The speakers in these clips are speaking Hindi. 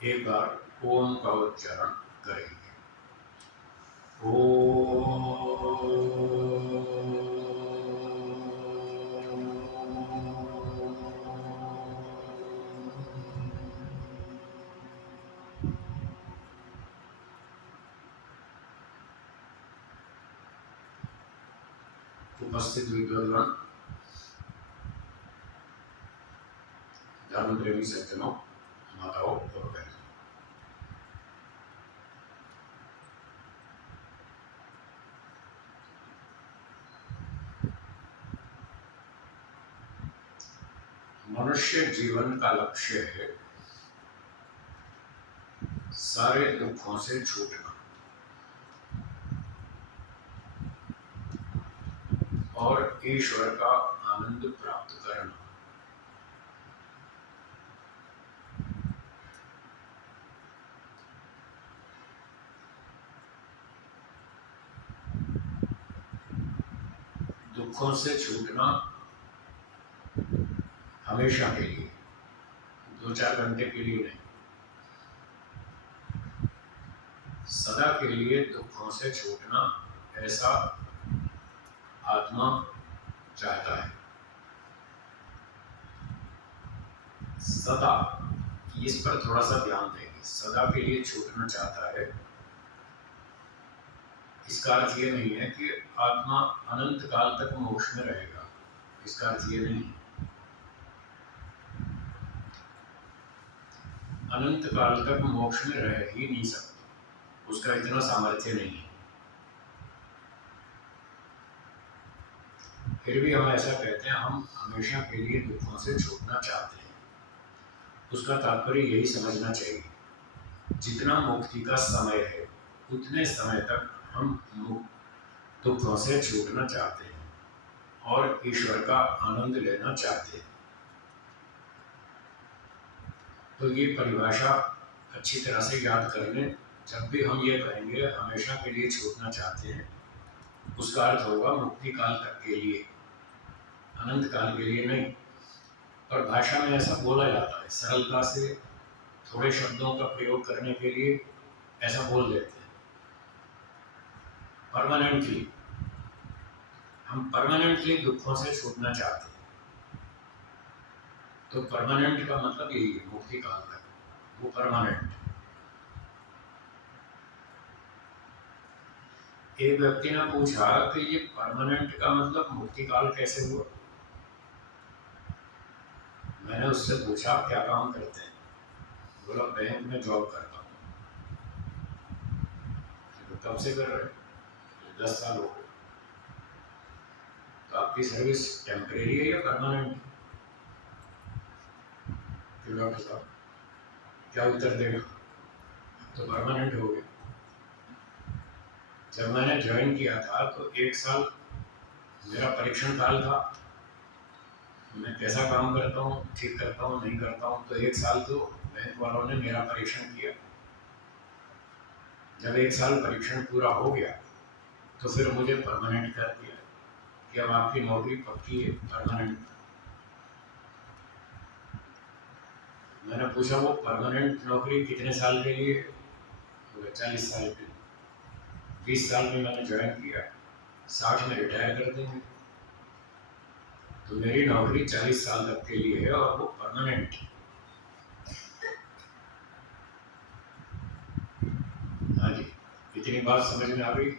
एक बार ओम का उच्चारण करेंगे। ओम। उपस्थित विद्वान, धर्म प्रेमी सज्जनों, माताओं और बहनों, मनुष्य जीवन का लक्ष्य है सारे दुखों से छूटना और ईश्वर का आनंद प्राप्त करना। दुखों से छूटना हमेशा के लिए, 2-4 घंटे के लिए नहीं, सदा के लिए दुखों से छूटना, ऐसा आत्मा चाहता है। सदा, इस पर थोड़ा सा ध्यान देंगे। सदा के लिए छूटना चाहता है, इसका अर्थ ये नहीं है कि आत्मा अनंत काल तक मोक्ष में रहेगा। इसका अर्थ ये नहीं है। अनंत काल तक मोक्ष में रह ही नहीं सकता, उसका इतना सामर्थ्य नहीं है। फिर भी हम ऐसा कहते हैं, हम हमेशा के लिए दुखों से छूटना चाहते हैं। उसका तात्पर्य यही समझना चाहिए, जितना मुक्ति का समय है उतने समय तक हम दुखों से छूटना चाहते हैं और ईश्वर का आनंद लेना चाहते हैं। तो ये परिभाषा अच्छी तरह से याद कर लें। जब भी हम ये कहेंगे हमेशा के लिए छूटना चाहते हैं, उसका अर्थ होगा मुक्ति काल तक के लिए, अनंत काल के लिए नहीं। और भाषा में ऐसा बोला जाता है, सरलता से थोड़े शब्दों का प्रयोग करने के लिए ऐसा बोल देते हैं, परमानेंटली। हम परमानेंटली दुखों से छूटना चाहते हैं। तो परमानेंट का मतलब यही है, मुक्ति काल तक, वो परमानेंट। एक व्यक्ति ने पूछा कि ये परमानेंट का मतलब मुक्ति काल कैसे हुआ। मैंने उससे पूछा क्या काम करते हैं। बोला बैंक में जॉब करता हूँ। कब से कर रहे हैं? 10 साल हो गए। तो आपकी सर्विस टेम्परेरी है या परमानेंट? फिर डॉक्टर साहब क्या उत्तर देगा? तो परमानेंट हो गया। जब मैंने ज्वाइन किया था तो 1 साल मेरा परीक्षण काल था। मैं कैसा काम करता हूँ, ठीक करता हूँ, नहीं करता हूँ। तो 1 साल तो बैंक वालों ने मेरा परीक्षण किया। जब 1 साल परीक्षण पूरा हो गया तो फिर मुझे परमानेंट कर दिया कि अब आपकी नौकरी पक्की है, परमानेंट। मैंने पूछा वो परमानेंट नौकरी कितने साल के लिए? बोले 40 साल के लिए। 20 साल में मैंने ज्वाइन किया, 60 में रिटायर कर देंगे। तो मेरी नौकरी 40 साल तक के लिए है और वो परमानेंट। हाँ जी, इतनी बात समझ में आ गई।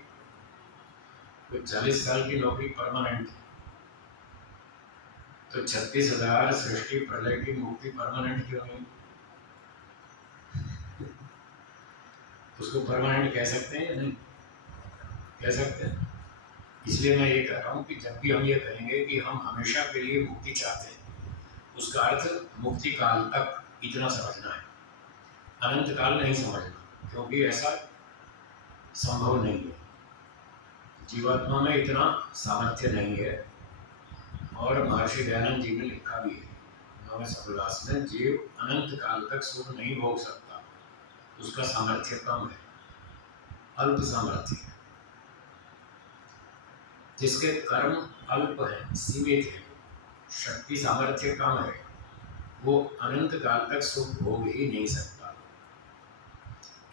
तो 40 साल की नौकरी परमानेंट है, तो 36,000 सृष्टि प्रलय की मुक्ति परमानेंट क्यों नहीं? उसको परमानेंट कह सकते हैं या नहीं कह सकते हैं? इसलिए मैं ये कह रहा हूँ कि जब भी हम ये कहेंगे कि हम हमेशा के लिए मुक्ति चाहते हैं, उसका अर्थ मुक्ति काल तक इतना समझना है, अनंत काल नहीं समझना, क्योंकि ऐसा संभव नहीं है। जीवात्मा में इतना सामर्थ्य नहीं है। और महर्षि दयानंद जी ने लिखा भी है नवमे सप्तदास में, जीव अनंत काल तक सुख नहीं भोग सकता, उसका सामर्थ्य कम है, अल्प सामर्थ्य है। जिसके कर्म अल्प हैं, सीमित हैं, शक्ति सामर्थ्य कम है, वो अनंत काल तक सुख भोग ही नहीं सकता।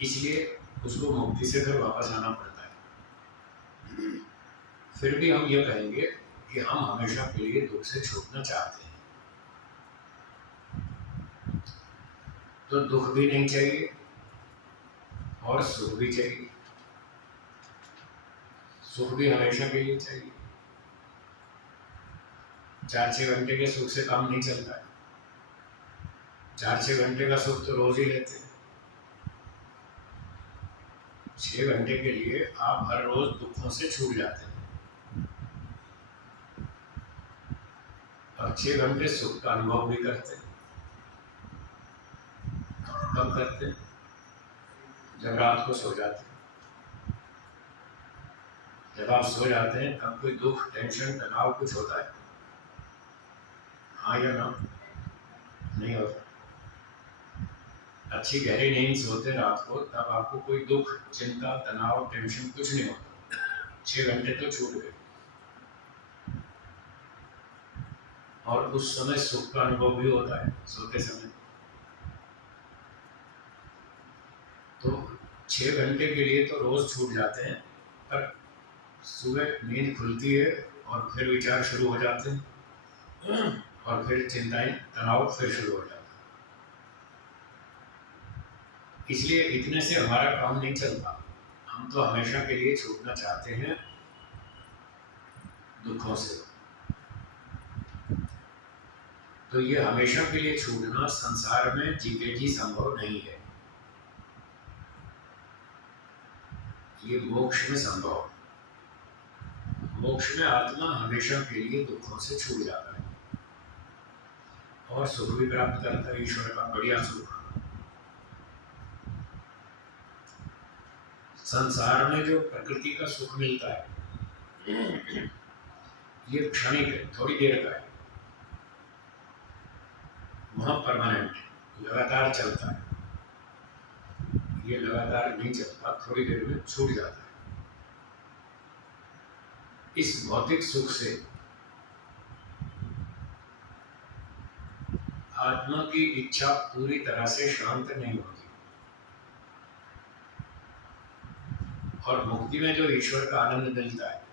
इसलिए उसको मुक्ति से फिर वापस आना पड़ता है। फिर भी हम ये कहेंगे कि हम हमेशा के लिए दुख से छूटना चाहते हैं, तो दुख भी नहीं चाहिए और सुख भी चाहिए। सुख भी हमेशा के लिए चाहिए। 4-6 घंटे के सुख से काम नहीं चलता है। 4-6 घंटे का सुख तो रोज ही लेते हैं। 6 घंटे के लिए आप हर रोज दुखों से छूट जाते हैं और 6 घंटे सुख का अनुभव भी करते हैं। कब करते हैं? जब रात को सो जाते हैं। जब आप सो जाते हैं तब कोई दुख, टेंशन, तनाव कुछ होता है? हाँ या ना? नहीं होता। अच्छी गहरी नींद सोते रात को, तब आपको कोई दुख, चिंता, तनाव, टेंशन कुछ नहीं होता। 6 घंटे तो छूट गए और उस समय सुख का अनुभव भी होता है सोते समय। तो 6 घंटे के लिए तो रोज छूट जाते हैं, पर सुबह नींद खुलती है और फिर विचार शुरू हो जाते हैं और फिर चिंताएं, तनाव फिर शुरू हो जाता है। इसलिए इतने से हमारा काम नहीं चलता। हम तो हमेशा के लिए छूटना चाहते हैं दुखों से। तो ये हमेशा के लिए छूटना संसार में जीते जी संभव नहीं है। ये मोक्ष में संभव। मोक्ष में आत्मा हमेशा के लिए दुखों से छूट जाता है और सुख भी प्राप्त करता है, ईश्वर का बढ़िया सुख। संसार में जो प्रकृति का सुख मिलता है ये क्षणिक है, थोड़ी देर का है। वहाँ परमानेंट लगातार चलता है। ये लगातार नहीं चलता, थोड़ी देर में छूट जाता है। इस भौतिक सुख से आत्मा की इच्छा पूरी तरह से शांत नहीं होती और मुक्ति में जो ईश्वर का आनंद मिलता है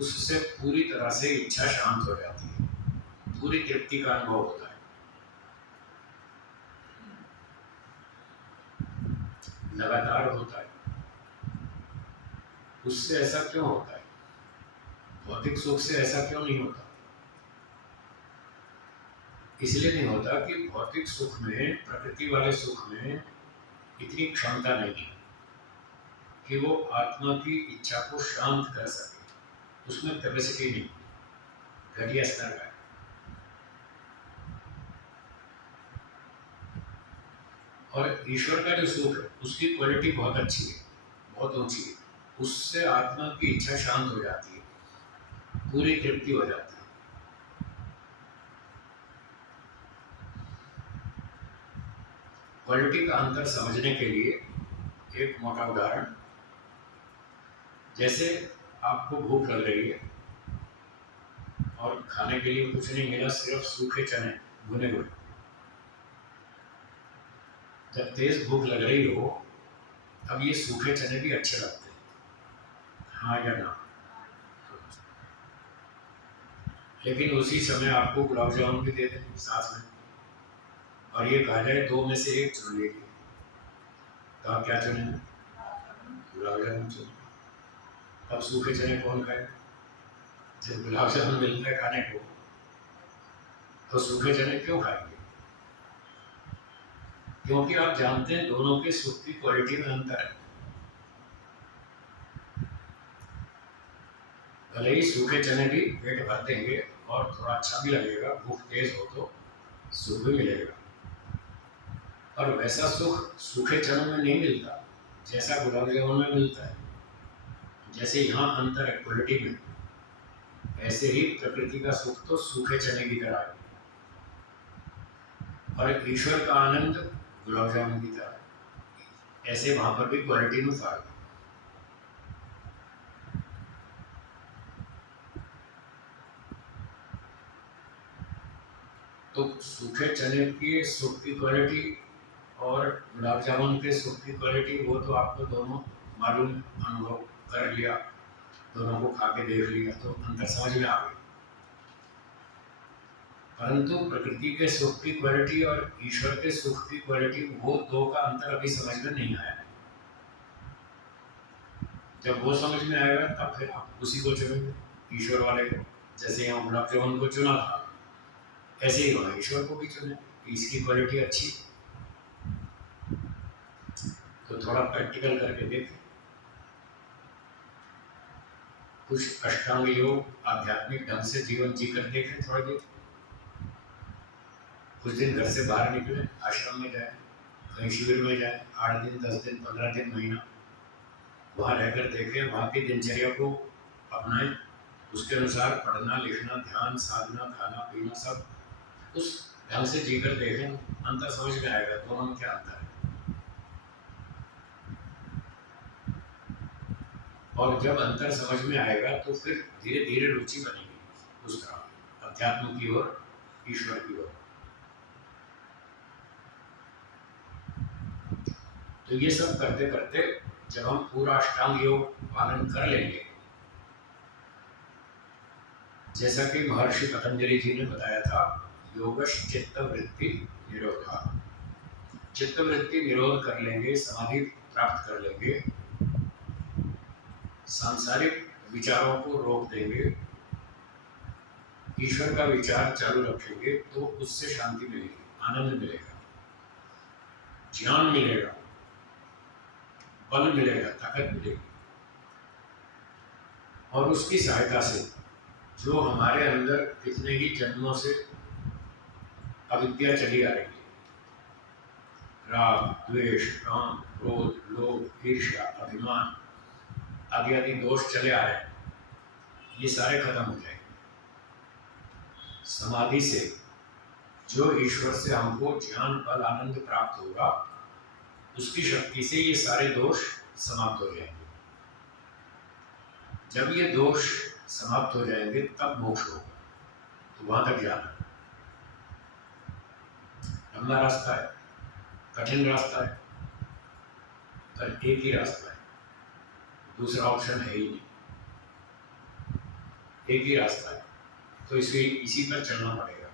उससे पूरी तरह से इच्छा शांत हो जाती है, पूरी तृप्ति का अनुभव होता है। लगातार होता है। उससे ऐसा क्यों होता है? भौतिक सुख से ऐसा क्यों नहीं होता? इसलिए नहीं होता कि भौतिक सुख में, प्रकृति वाले सुख में इतनी क्षमता नहीं है कि वो आत्मा की इच्छा को शांत कर सके। उसमें कैपेसिटी नहीं, घटिया स्तर का है। और ईश्वर का जो सुख है उसकी क्वालिटी बहुत अच्छी है, बहुत ऊंची है। उससे आत्मा की इच्छा शांत हो जाती है, पूरी तृप्ति हो जाती है। क्वालिटी का अंतर समझने के लिए एक मोटा उदाहरण, जैसे आपको भूख लग रही है और खाने के लिए कुछ नहीं मिला, सिर्फ सूखे चने भुने हुए। जब तेज भूख लग रही हो तब ये सूखे चने भी अच्छे लगते हैं, हाँ या ना? लेकिन उसी समय आपको गुलाब जामुन भी दे दें साथ में और ये कहा जाए 2 में से 1 चुन लीजिए, तो आप क्या चुनेंगे? गुलाब जामुन चुनेंगे। अब सूखे चने कौन खाए? जब गुलाब जामुन मिलता है खाने को तो सूखे चने क्यों खाएंगे? क्योंकि आप जानते हैं दोनों के सुख की क्वालिटी में अंतर है। भले ही सूखे चने भी पेट भर देंगे और थोड़ा अच्छा भी लगेगा, भूख तेज हो तो सुख भी मिलेगा, और वैसा सुख सूखे चनों में नहीं मिलता जैसा गुलाब जामुन में मिलता है। जैसे यहाँ अंतर है क्वालिटी में, ऐसे ही प्रकृति का सुख तो सूखे चने की तरह है और ईश्वर का आनंद गुलाब जामुन की तरह है। ऐसे वहां पर भी क्वालिटी में फर्क है। तो सूखे चने की सुख की क्वालिटी और गुलाब जामुन के सुख की क्वालिटी वो तो आपको दोनों मालूम, अनुभव कर लिया, दोनों को खा के देख लिया तो अंतर समझ में आ गई। परंतु प्रकृति के सुख की क्वालिटी और ईश्वर के सुख की क्वालिटी, वो दो का अंतर अभी समझ में नहीं आया। जब वो समझ में आएगा तब फिर आप उसी को चुनेंगे, ईश्वर वाले को। जैसे यहाँ गुलाब जामुन को चुना था, ऐसे ही वहाँ ईश्वर को भी चुने, इसकी क्वालिटी अच्छी। तो थोड़ा प्रैक्टिकल करके देखें, कुछ अष्टांग योग आध्यात्मिक ढंग से जीवन जी कर देखें थोड़ी देर। कुछ दिन घर से बाहर निकले, आश्रम में जाए, कहीं शिविर में जाए, 8 दिन 10 दिन 15 दिन महीना वहाँ रहकर देखें, वहाँ की दिनचर्या को अपनाएं, उसके अनुसार पढ़ना लिखना ध्यान साधना खाना पीना सब उस ढंग से जी कर देखें, अंतर समझ में आएगा दोनों में क्या अंतर है। और जब अंतर समझ में आएगा तो फिर धीरे धीरे रुचि बनेगी उस तरह अध्यात्म की ओर, ईश्वर की ओर। तो ये सब करते करते जब हम पूरा अष्टांग योग पालन कर लेंगे, जैसा कि महर्षि पतंजलि जी ने बताया था, योगश चित्त वृत्ति निरोधा, चित्त वृत्ति निरोध कर लेंगे, समाधि प्राप्त कर लेंगे, सांसारिक विचारों को रोक देंगे, ईश्वर का विचार चालू रखेंगे, तो उससे शांति मिलेगी, आनंद मिलेगा, ज्ञान मिलेगा, बल मिलेगा, ताकत मिलेगी। और उसकी सहायता से जो हमारे अंदर कितने ही जन्मों से अविद्या चली आ रही है, राग द्वेष काम क्रोध लोभ ईर्ष्या अभिमान आदि आदि दोष चले आ रहे हैं, ये सारे खत्म हो जाएंगे। समाधि से जो ईश्वर से हमको ज्ञान बल आनंद प्राप्त होगा, उसकी शक्ति से ये सारे दोष समाप्त हो जाएंगे। जब ये दोष समाप्त हो जाएंगे तब मोक्ष होगा। तो वहां तक जाना लंबा रास्ता है, कठिन रास्ता है, पर एक ही रास्ता है, दूसरा ऑप्शन है ही नहीं, एक ही रास्ता है। तो इसी पर चलना पड़ेगा।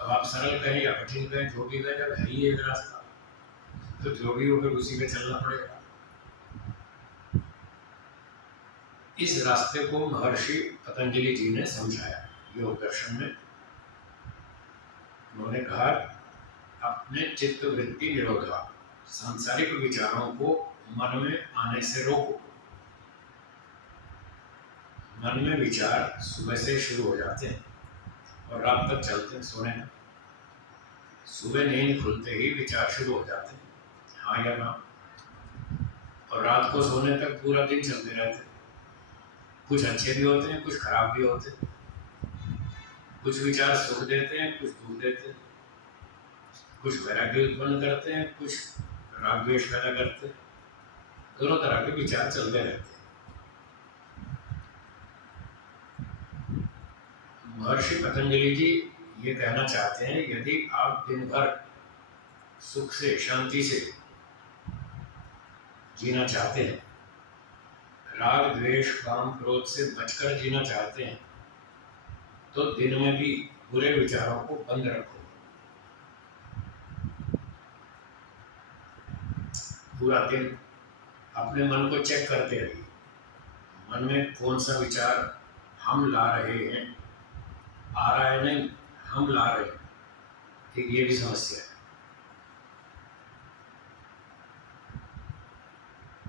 अब आप सरल कहें या कठिन कहें, जो भी कहें, जब है ही एक रास्ता तो जो भी हो फिर उसी पे चलना पड़ेगा। इस रास्ते को महर्षि पतंजलि जी ने समझाया योग दर्शन में। उन्होंने कहा, अपने चित्त वृत्ति निरोधा, सांसारिक विचारों को मन में आने से रोको। मन में विचार सुबह से शुरू हो जाते हैं और रात तक चलते हैं, सोने में। सुबह नींद खुलते ही विचार शुरू हो जाते हैं, हाँ या ना, और रात को सोने तक पूरा दिन चलते रहते हैं। कुछ अच्छे भी होते हैं, कुछ खराब भी होते हैं, कुछ विचार सुख देते हैं, कुछ दुख देते हैं, कुछ वैराग्य उत्पन्न करते हैं, कुछ राग द्वेष पैदा करते हैं। दोनों तरह के विचार चलते रहते हैं। महर्षि पतंजलि जी ये कहना चाहते हैं, यदि आप दिन भर सुख से शांति से जीना चाहते हैं, राग द्वेष काम क्रोध से बचकर जीना चाहते हैं, तो दिन में भी बुरे विचारों को बंद रखो। पूरा दिन अपने मन को चेक करते रहिए, मन में कौन सा विचार हम ला रहे हैं, आ रहा है नहीं, हम ला रहे हैं। ठीक, ये भी समस्या है।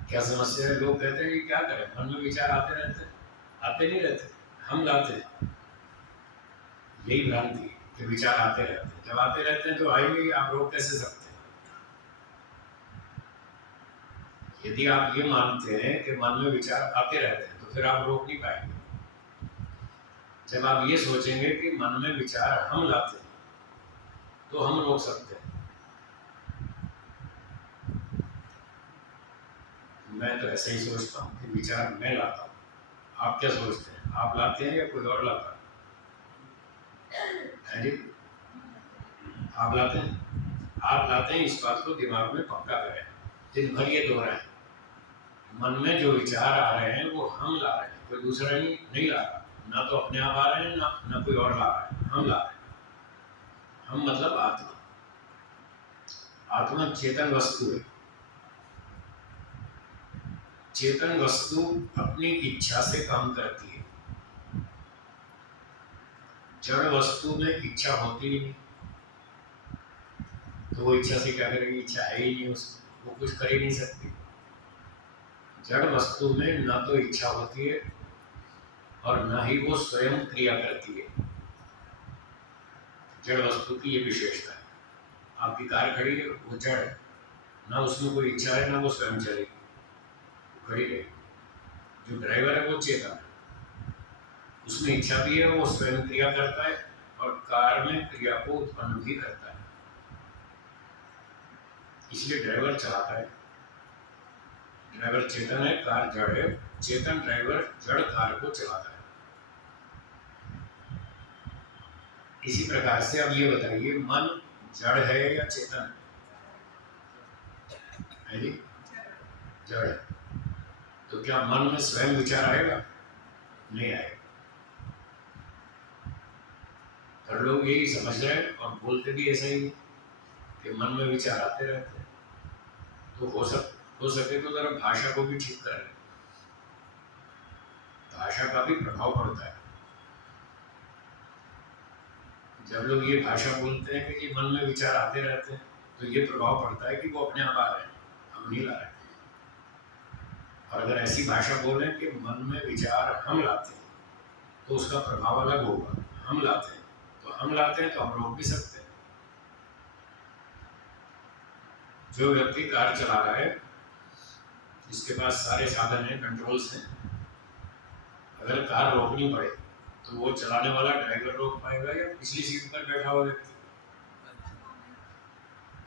क्या समस्या है? लोग कहते हैं कि क्या करें, मन में विचार आते रहते हैं, आते नहीं रहते, हम लाते हैं। यही भ्रांति है कि विचार आते रहते हैं। जब आते रहते हैं तो आएंगे, आप रोक कैसे सकते हैं? यदि आप ये मानते हैं कि मन में विचार आते रहते हैं तो फिर आप रोक नहीं पाएंगे। जब आप ये सोचेंगे कि मन में विचार हम लाते हैं तो हम रोक सकते हैं। मैं तो ऐसा ही सोचता हूँ कि विचार मैं लाता हूँ। आप क्या सोचते हैं? आप लाते हैं या कोई और लाता है? जी, आप लाते हैं? आप लाते हैं, इस बात को दिमाग में पक्का करें, दिन भर ये दोहराएं। मन में जो विचार आ रहे हैं वो हम ला रहे हैं, कोई दूसरा नहीं ला रहा। ना तो अपने आप आ रहे हैं, ना कोई और ला रहा है, हम ला रहे हैं। हम मतलब आत्मा। आत्मा चेतन वस्तु है। चेतन वस्तु अपनी इच्छा से काम करती है। जड़ वस्तु में इच्छा होती ही नहीं, तो वो इच्छा से क्या करेगी? इच्छा है ही नहीं उसमें, वो कुछ कर ही नहीं सकती। जड़ वस्तु में ना तो इच्छा होती है और ना ही वो स्वयं क्रिया करती है। जड़ वस्तु की ये विशेषता है। आपकी कार खड़ी है, वो जड़ है, ना उसमें कोई इच्छा है, ना वो स्वयं चलेगी, वो खड़ी रहेगी। जो ड्राइवर है वो चेतन है, उसमें इच्छा भी है, वो स्वयं क्रिया करता है और कार में क्रिया को उत्पन्न भी करता है। इसलिए ड्राइवर चलाता है। ड्राइवर चेतन है, कार जड़ है। चेतन ड्राइवर जड़ कार को चलाता है। इसी प्रकार से अब ये बताइए, मन जड़ है या चेतन है? जी, जड़ है। तो क्या मन में स्वयं विचार आएगा? नहीं आएगा। हर लोग यही समझ रहे हैं और बोलते भी ऐसा ही कि मन में विचार आते रहते हैं। तो हो सके तो जरा भाषा को भी ठीक करें। भाषा का भी प्रभाव पड़ता है। जब लोग ये भाषा बोलते हैं कि मन में विचार आते रहते हैं, तो ये प्रभाव पड़ता है कि वो अपने आप आ रहे हैं, हम नहीं ला रहे हैं। और अगर ऐसी भाषा बोलें कि मन में विचार हम लाते हैं, तो उसका प्रभाव अलग होगा। हम लाते हैं तो हम रोक भी सकते हैं। जो व्यक्ति कार चला रहा है, जिसके पास सारे साधन हैं, कंट्रोल्स हैं, अगर कार रोकनी पड़े तो वो चलाने वाला ड्राइवर रोक पाएगा या पिछली सीट पर बैठा हुआ व्यक्ति?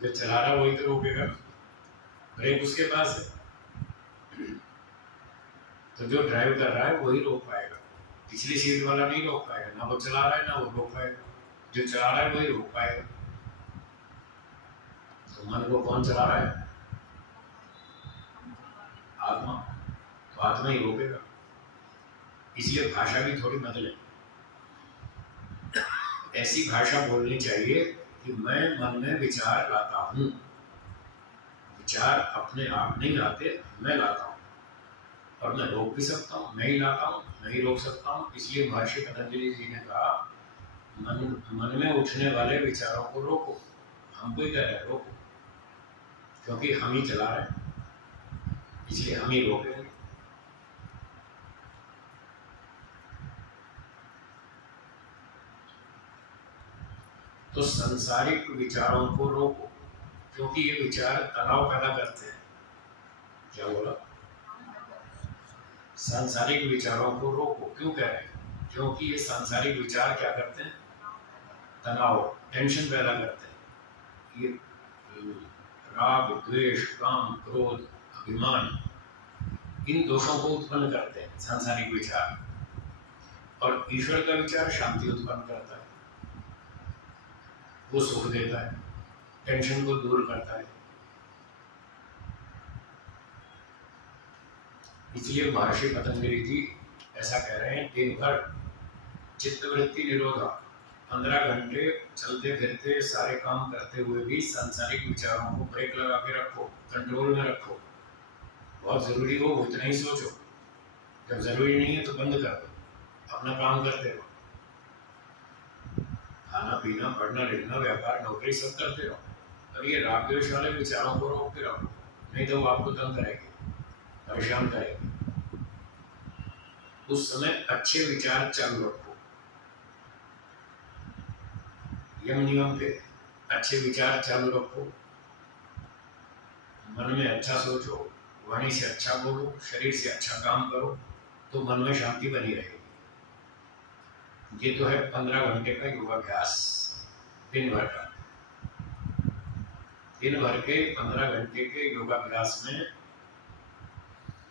जो चला रहा वही तो रोकेगा, ब्रेक उसके पास है। तो जो ड्राइव कर रहा है वही रोक पाएगा, पिछली सीट वाला नहीं रोक पाएगा। ना वो चला रहा है, ना वो रोक पाएगा। जो चला रहा है वही रोक पाएगा। तो मन को कौन चला रहा है? आत्मा। तो आत्मा ही रोकेगा। इसलिए भाषा भी थोड़ी बदले। ऐसी भाषा बोलनी चाहिए कि मैं मन में विचार लाता हूँ। विचार अपने आप नहीं लाते, मैं लाता हूँ। और मैं रोक भी सकता हूँ, मैं ही लाता हूँ, मैं ही रोक सकता हूँ। इसलिए महर्षि पतंजलि जी ने कहा, मन में उठने वाले विचारों को रोको। हमको ही कह रहे हैं रोको, क्योंकि हम ही चला रहे हैं, इसलिए हम ही रोकेंगे। तो सांसारिक विचारों को रोको, क्योंकि ये विचार तनाव पैदा करते हैं। क्या बोला? सांसारिक विचारों को रोको। क्यों कह रहे हैं? क्योंकि ये सांसारिक विचार क्या करते हैं? तनाव, टेंशन पैदा करते हैं। ये राग, द्वेष, काम, क्रोध, अभिमान, इन दोषों को उत्पन्न करते हैं सांसारिक विचार। और ईश्वर का विचार शांति उत्पन्न करता है, वो सुख देता है, टेंशन को दूर करता है। इसलिए महर्षि पतंजलि जी ऐसा कह रहे हैं, दिन भर चित्तवृत्ति निरोधा, 15 घंटे चलते फिरते सारे काम करते हुए भी सांसारिक विचारों को ब्रेक लगा के रखो, कंट्रोल में रखो। बहुत जरूरी हो उतना ही सोचो, जब जरूरी नहीं है तो बंद कर दो, अपना काम करते रहो। खाना पीना, पढ़ना लिखना, व्यापार, नौकरी सब करते रहो, और ये राग द्वेष वाले विचारों को रोकते रहो, नहीं तो वो आपको तंग करेंगे, परेशान करेंगे। उस समय अच्छे विचार चालू रखो, यम नियम पे अच्छे विचार चालू रखो। मन में अच्छा सोचो, वाणी से अच्छा बोलो, शरीर से अच्छा काम करो, तो मन में शांति बनी रहेगी। ये तो है 15 घंटे का योगाभ्यास दिन भर का। दिन भर के 15 घंटे के योगाभ्यास में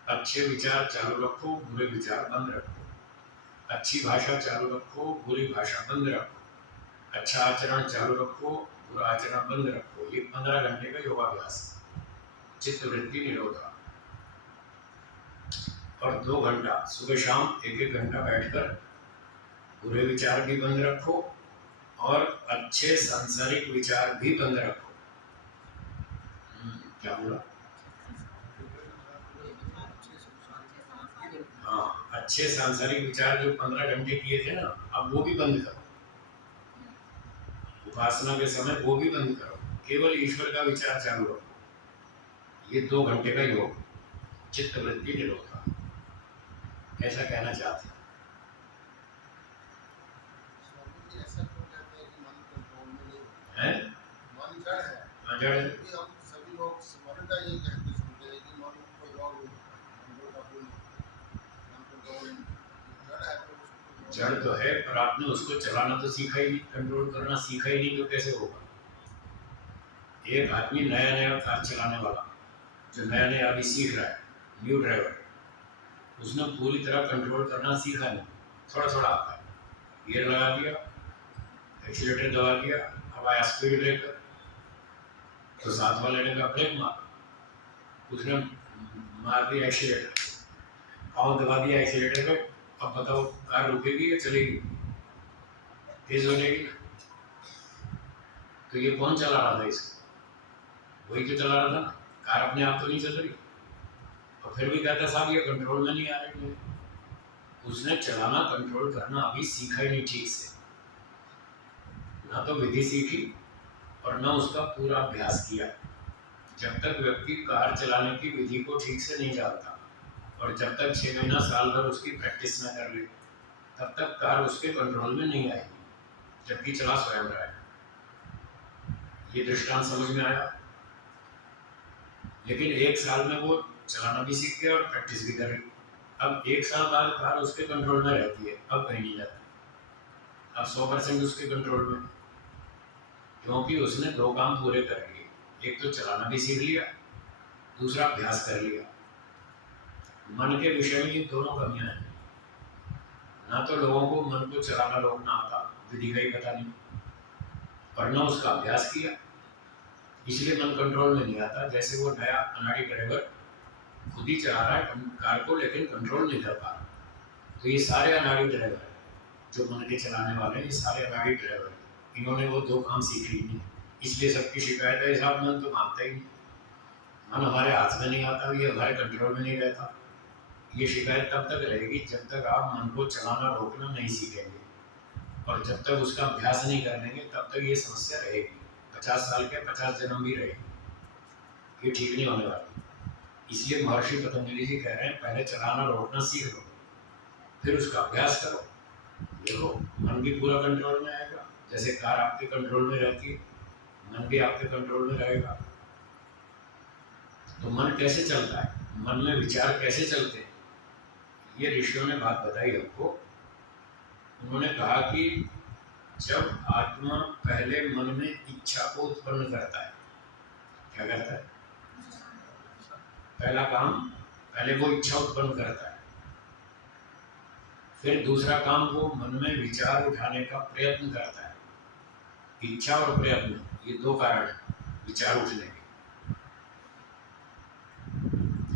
अच्छे विचार चालू रखो, बुरे विचार बंद रखो। अच्छी भाषा चालू रखो, बुरी भाषा बंद रखो। अच्छा आचरण चालू रखो, पूरा आचरण बंद रखो। ये 15 घंटे का योगाभ्यास, चित्त वृत्ति निरोधा। और 2 घंटा सुबह शाम 1-1 घंटा बैठकर बुरे विचार भी बंद रखो और अच्छे सांसारिक विचार भी बंद रखो। क्या बोला? हाँ, अच्छे सांसारिक विचार जो 15 घंटे किए थे ना, अब वो भी बंद करो। उपासना के समय वो भी बंद करो, केवल ईश्वर का विचार चालू रखो। ये 2 घंटे का योग, चित्त वृत्ति निरोधा, ऐसा कहना चाहते हैं। है? जड़ है। सभी लोग मन का ये कहते सुनते हैं कि मन कोई और जड़ तो है, पर आपने उसको चलाना तो सीखा ही नहीं, कंट्रोल करना सीखा ही नहीं, तो कैसे होगा? एक आदमी नया नया कार चलाने वाला, जो नया नया अभी सीख रहा है, न्यू ड्राइवर, उसने पूरी तरह कंट्रोल करना सीखा नहीं, थोड़ा थोड़ा आता है। गियर लगा दिया, एक्सीलेटर दबा दिया, अब आया स्पीड ब्रेकर, तो साथ वाले ने कहा ब्रेक मार, उसने मार दिया एक्सीलेटर, पाँव दबा दिया एक्सीलेटर पे। अब बताओ कार रुकेगी या चलेगी? तेज हो जाएगी। तो ये कौन चला रहा था इसको? वही तो चला रहा था ना, कार अपने आप तो नहीं चल रही। और फिर भी कहता साहब ये कंट्रोल में नहीं आ रही है। उसने चलाना कंट्रोल करना अभी सीखा ही नहीं ठीक से, ना तो विधि सीखी और ना उसका पूरा अभ्यास किया। जब तक व्यक्ति कार चलाने की विधि को ठीक से नहीं जानता और जब तक 6 महीना साल भर उसकी प्रैक्टिस न कर ले, तब तक कार उसके कंट्रोल में नहीं आएगी, जबकि चला स्वयं रहा है। ये दृष्टांत समझ में आया? लेकिन 1 साल में वो चलाना भी सीख गया और प्रैक्टिस भी कर रही। अब 1 साल बाद कार उसके कंट्रोल में रहती है, अब कहीं नहीं जाती, अब 100% उसके कंट्रोल में, क्योंकि उसने 2 काम पूरे कर लिए। एक तो चलाना भी सीख लिया, दूसरा अभ्यास कर लिया। मन के विषय में ये दोनों कमियां हैं, ना तो लोगों को मन को चलाना रोकना आता, विधि का ही पता नहीं, और न उसका अभ्यास किया, इसलिए मन कंट्रोल में नहीं आता। जैसे वो नया अनाड़ी ड्राइवर खुद ही चला रहा है कार को, लेकिन कंट्रोल नहीं कर पा रहा। तो ये सारे अनाड़ी ड्राइवर हैं जो मन के चलाने वाले हैं, ये सारे अनाड़ी ड्राइवर हैं। इन्होंने वो 2 काम सीख ही नहीं, इसलिए सबकी शिकायत है साहब मन तो मानता ही नहीं, मन हमारे हाथ में नहीं आता, ये हमारे कंट्रोल में नहीं रहता। ये शिकायत तब तक रहेगी जब तक आप मन को चलाना रोकना नहीं सीखेंगे, और जब तक उसका अभ्यास नहीं कर लेंगे तब तक ये समस्या रहेगी। 50 साल के 50 जन्म भी रहेगी, ये ठीक नहीं होने वाली। इसलिए महर्षि पतंजलि जी कह रहे हैं पहले चलाना रोकना सीख लो, फिर उसका अभ्यास करो। देखो मन भी पूरा कंट्रोल में आएगा, जैसे कार आपके कंट्रोल में रहती है, मन भी आपके कंट्रोल में रहेगा। तो मन कैसे चलता है, मन में विचार कैसे चलते हैं, ये ऋषियों ने बात बताई हमको। उन्होंने कहा कि जब आत्मा पहले मन में इच्छा को उत्पन्न करता है, क्या करता है? पहला काम, पहले वो इच्छा उत्पन्न करता है, फिर दूसरा काम वो मन में विचार उठाने का प्रयत्न करता है। इच्छा और प्रयत्न, ये 2 कारण हैं विचार उठने के।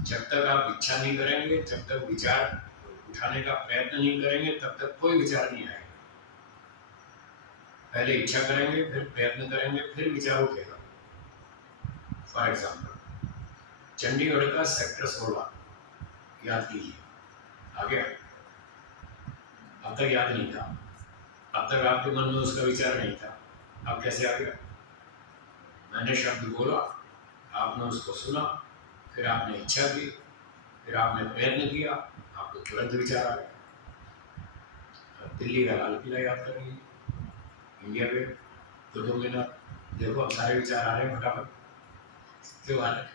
जब तक आप इच्छा नहीं करेंगे, जब तक विचार उठाने का प्रयत्न नहीं करेंगे, तब तक कोई विचार नहीं आएगा। पहले इच्छा करेंगे, फिर प्रयत्न करेंगे, फिर विचार उठेगा। फॉर एग्जाम्पल चंडीगढ़ का सेक्टर 16 याद कीजिए, आ गया? अब तक याद नहीं था, अब तक आपके मन में उसका विचार नहीं था, अब कैसे आ गया? मैंने शब्द बोला, आपने उसको सुना, फिर आपने इच्छा की, फिर आपने प्रयत्न किया, आपको तुरंत विचार आ गया। दिल्ली का लाल किला याद कर लीजिए, इंडिया गेट, कुतुब मीनार, देखो अब सारे विचार आ रहे हैं फटाफट। क्यों आ रहे हैं?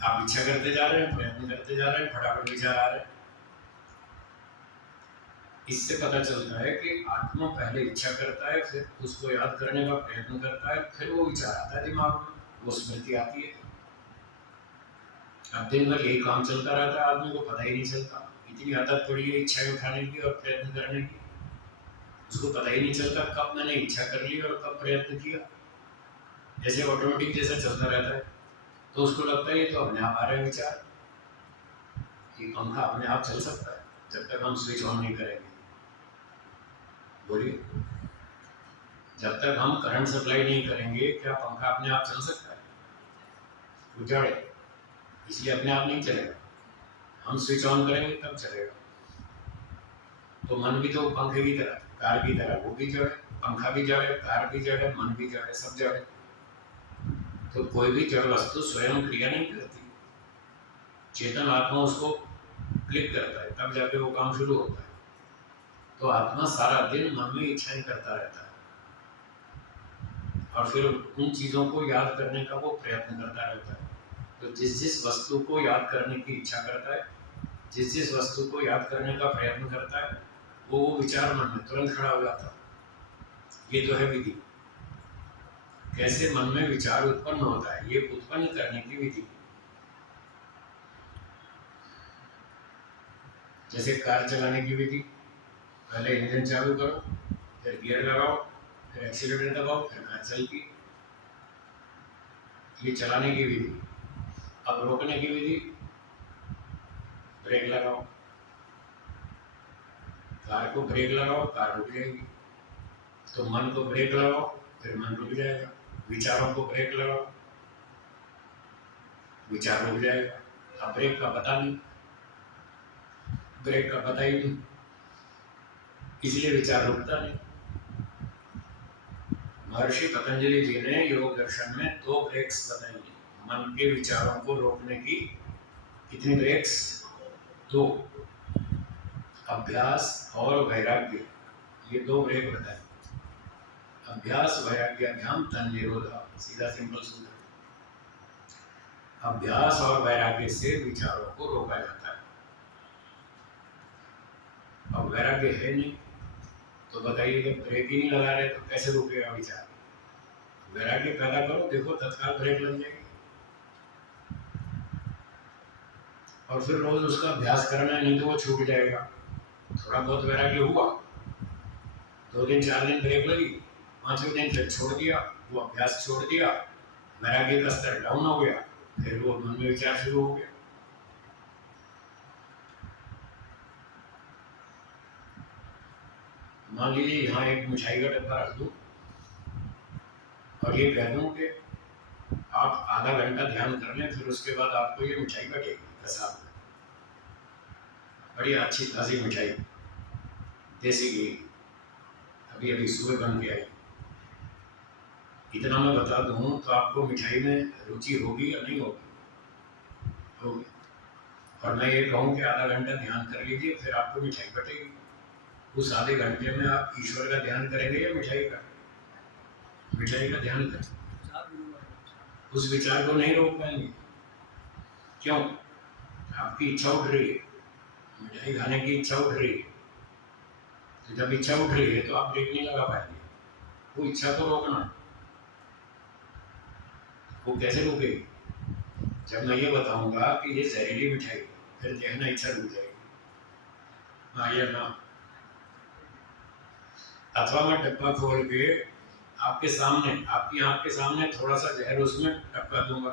आप इच्छा करते जा रहे हैं, प्रयत्न करते जा रहे हैं, फटाफट विचार आ रहे हैं। इससे पता चलता है कि आत्मा पहले इच्छा करता है, फिर उसको याद करने का प्रयत्न करता है, फिर वो विचार आता है दिमाग में, वो स्मृति आती है। अब दिन भर यही काम चलता रहता है, आदमी को पता ही नहीं चलता। इतनी आदत पड़ी है इच्छाएं उठाने की और प्रयत्न करने की, उसको पता ही नहीं चलता कब मैंने इच्छा कर ली और कब प्रयत्न किया। जैसे ऑटोमेटिक जैसा चलता रहता है, तो उसको लगता है ये तो अपने आप आ रहे हैं विचार, ये पंखा अपने आप चल सकता है जब तक हम स्विच ऑन नहीं करेंगे। बोलिए, जब तक हम करंट सप्लाई नहीं करेंगे क्या पंखा अपने आप चल सकता है? वो जड़ है, इसलिए अपने आप नहीं चलेगा, हम स्विच ऑन करेंगे तब चलेगा। तो मन भी तो पंखे की तरह, कार की तरह, वो भी जड़ है, पंखा भी जड़ है, कार भी जड़ है, मन भी जड़ है, सब जड़ है। तो कोई भी जड़ वस्तु स्वयं क्रिया नहीं करती, चेतन आत्मा उसको क्लिक करता है, तब जाके वो काम शुरू होता है। तो आत्मा सारा दिन मन में इच्छाएं करता रहता है और फिर उन चीज़ों को याद करने का वो प्रयत्न करता रहता है। तो जिस जिस वस्तु को याद करने की इच्छा करता है, जिस जिस वस्तु को याद करने का प्रयत्न करता है, वो विचार मन में तुरंत खड़ा हो जाता है। ये तो है विधि, कैसे मन में विचार उत्पन्न होता है, ये उत्पन्न करने की विधि। जैसे कार चलाने की विधि, पहले इंजन चालू करो, फिर गियर लगाओ, फिर एक्सीलरेटर दबाओ, फिर कार चलती। ये चलाने की विधि। अब रोकने की विधि, ब्रेक लगाओ, कार को ब्रेक लगाओ, कार रुक जाएगी। तो मन को ब्रेक लगाओ, फिर मन रुक जाएगा। विचारों को ब्रेक लगाओ, विचार रुक जाएगा। अब ब्रेक का पता नहीं, ब्रेक का पता ही नहीं, इसलिए विचार रुकता नहीं। महर्षि पतंजलि जी ने योग दर्शन में 2 ब्रेक्स बताई, मन के विचारों को रोकने की। कितनी ब्रेक्स? 2, अभ्यास और वैराग्य, ये 2 ब्रेक बताए। अभ्यास वैराग्याभ्याम तन्निरोधा, सीधा सिंपल सूत्र। अभ्यास और वैराग्य से विचारों को रोका जाता है। अब वैराग्य है नहीं तो बताइए, जब ब्रेक ही नहीं लगा रहे तो कैसे रुकेगा विचार? वैराग्य पैदा करो, देखो तत्काल ब्रेक लग जाएगी। और फिर रोज उसका अभ्यास करना, नहीं तो वो छूट जाएगा। थोड़ा बहुत वैराग्य हुआ, 2 दिन 4 दिन ब्रेक लगी, 5वें दिन फिर छोड़ दिया, वो अभ्यास छोड़ दिया, वैराग्य का स्तर डाउन हो गया, फिर वो मन में विचार शुरू हो गया। मान लीजिए यहाँ एक मिठाई का डब्बा रख दूं और ये कह दूं कि आप आधा घंटा ध्यान कर लें, फिर उसके बाद आपको ये मिठाई कटेगी प्रसाद में, बड़ी अच्छी ताज़ी मिठाई, देसी घी, अभी अभी सुबह बन के आई। इतना मैं बता दूं तो आपको मिठाई में रुचि होगी या नहीं होगी? होगी। और मैं ये कहूँ कि आधा घंटा ध्यान कर लीजिए, फिर आपको मिठाई कटेगी। उस आधे घंटे में आप ईश्वर का ध्यान करेंगे या मिठाई का? मिठाई का ध्यान करें, उस विचार को नहीं रोक पाएंगे। क्यों? आपकी इच्छा उठ रही है, मिठाई खाने की इच्छा उठ रही है, तो जब इच्छा उठ रही है तो आप ब्रेक नहीं लगा पाएंगे, वो इच्छा को रोकना है। वो कैसे रुकेगी? जब मैं ये बताऊंगा कि ये जहरीली मिठाई, फिर देखना इच्छा रुक जाएगी, हाँ या ना। अथवा मैं डब्बा खोल के आपके सामने, आपकी आंख के सामने थोड़ा सा जहर उसमें टपका दूंगा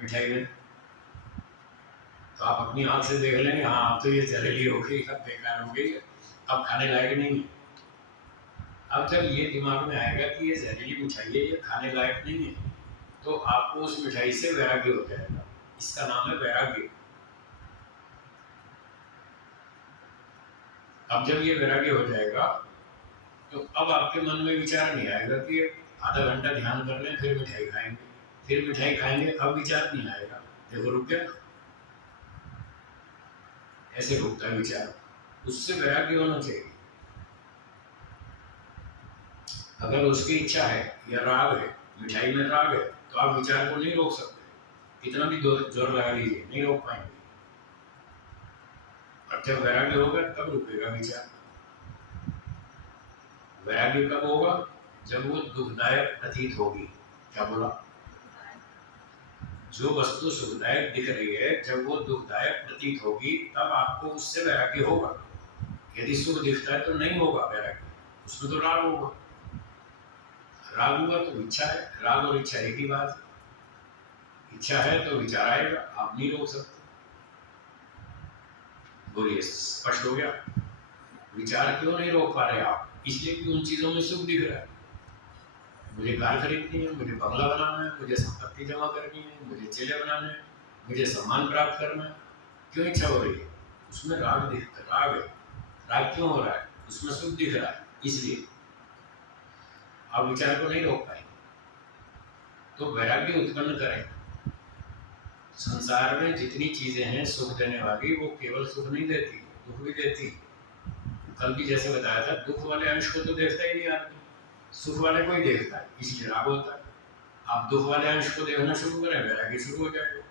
मिठाई में, तो आप अपनी आंख से देख लेंगे, हाँ अब तो ये जहरीली हो गई, अब बेकार हो गई, अब खाने लायक नहीं है। अब जब ये दिमाग में आएगा कि ये जहरीली मिठाई है, ये खाने लायक नहीं है, तो आपको उस मिठाई से वैराग्य हो जाएगा। इसका नाम है वैराग्य। अब जब ये वैराग्य हो जाएगा तो अब आपके मन में विचार नहीं आएगा कि आधा घंटा ध्यान कर लें फिर मिठाई खाएंगे, फिर मिठाई खाएंगे, अब विचार नहीं आएगा। देखो रुक गया, ऐसे रुकता है विचार, उससे वैराग्य होना चाहिए। अगर उसकी इच्छा है या राग है, मिठाई में राग है, तो आप विचार को नहीं रोक सकते, कितना भी जोर लगा लीजिए नहीं रोक पाएंगे। और जब वैराग्य होगा तब रुकेगा विचार। वैराग्य कब होगा? जब वो दुखदायक प्रतीत होगी। क्या बोला? जो वस्तु सुखदायक दिख रही है, जब वो दुखदायक प्रतीत होगी तब आपको उससे वैराग्य होगा। यदि सुख दिखता है तो नहीं होगा वैराग्य, उसमें तो राग होगा। राग हुआ तो इच्छा है, राग और इच्छा एक ही बात है। इच्छा है तो विचार आएगा, आप नहीं रोक सकते। बोलिए, स्पष्ट हो गया? विचार क्यों नहीं रोक पा रहे आप? इसलिए कि उन चीजों में सुख दिख रहा है। मुझे कार खरीदनी है, मुझे बंगला बनाना है, मुझे संपत्ति जमा करनी है, मुझे चेले बनाने हैं, मुझे सम्मान प्राप्त करना है। क्यों इच्छा हो रही है? उसमें राग है। राग क्यों हो रहा है? उसमें सुख दिख रहा है, इसलिए आप विचार को नहीं रोक पाएंगे। तो वैराग्य उत्पन्न करें। संसार में जितनी चीजें हैं सुख देने वाली, वो केवल सुख नहीं देती, दुख भी देती। कल भी जैसे बताया था, दुख वाले अंश को तो देखता ही नहीं आदमी, सुख वाले को ही देखता है, इसलिए राग होता है। आप दुख वाले अंश को देखना शुरू करें, वैराग्य शुरू हो जाएगा।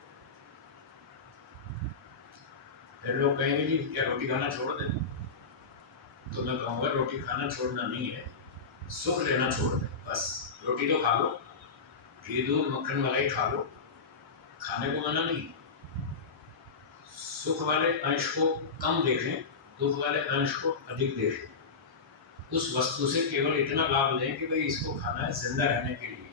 फिर लोग कहेंगे जी क्या रोटी खाना छोड़ दें? तो मैं कहूँगा रोटी खाना छोड़ना नहीं है, सुख लेना छोड़ दें बस। रोटी तो खा लो, घी दूध मक्खन मलाई खा लो, खाने को मना नहीं। सुख वाले अंश को कम देखें, दुख वाले अंश को अधिक देखें। उस वस्तु से केवल इतना लाभ लें कि भाई इसको खाना है जिंदा रहने के लिए,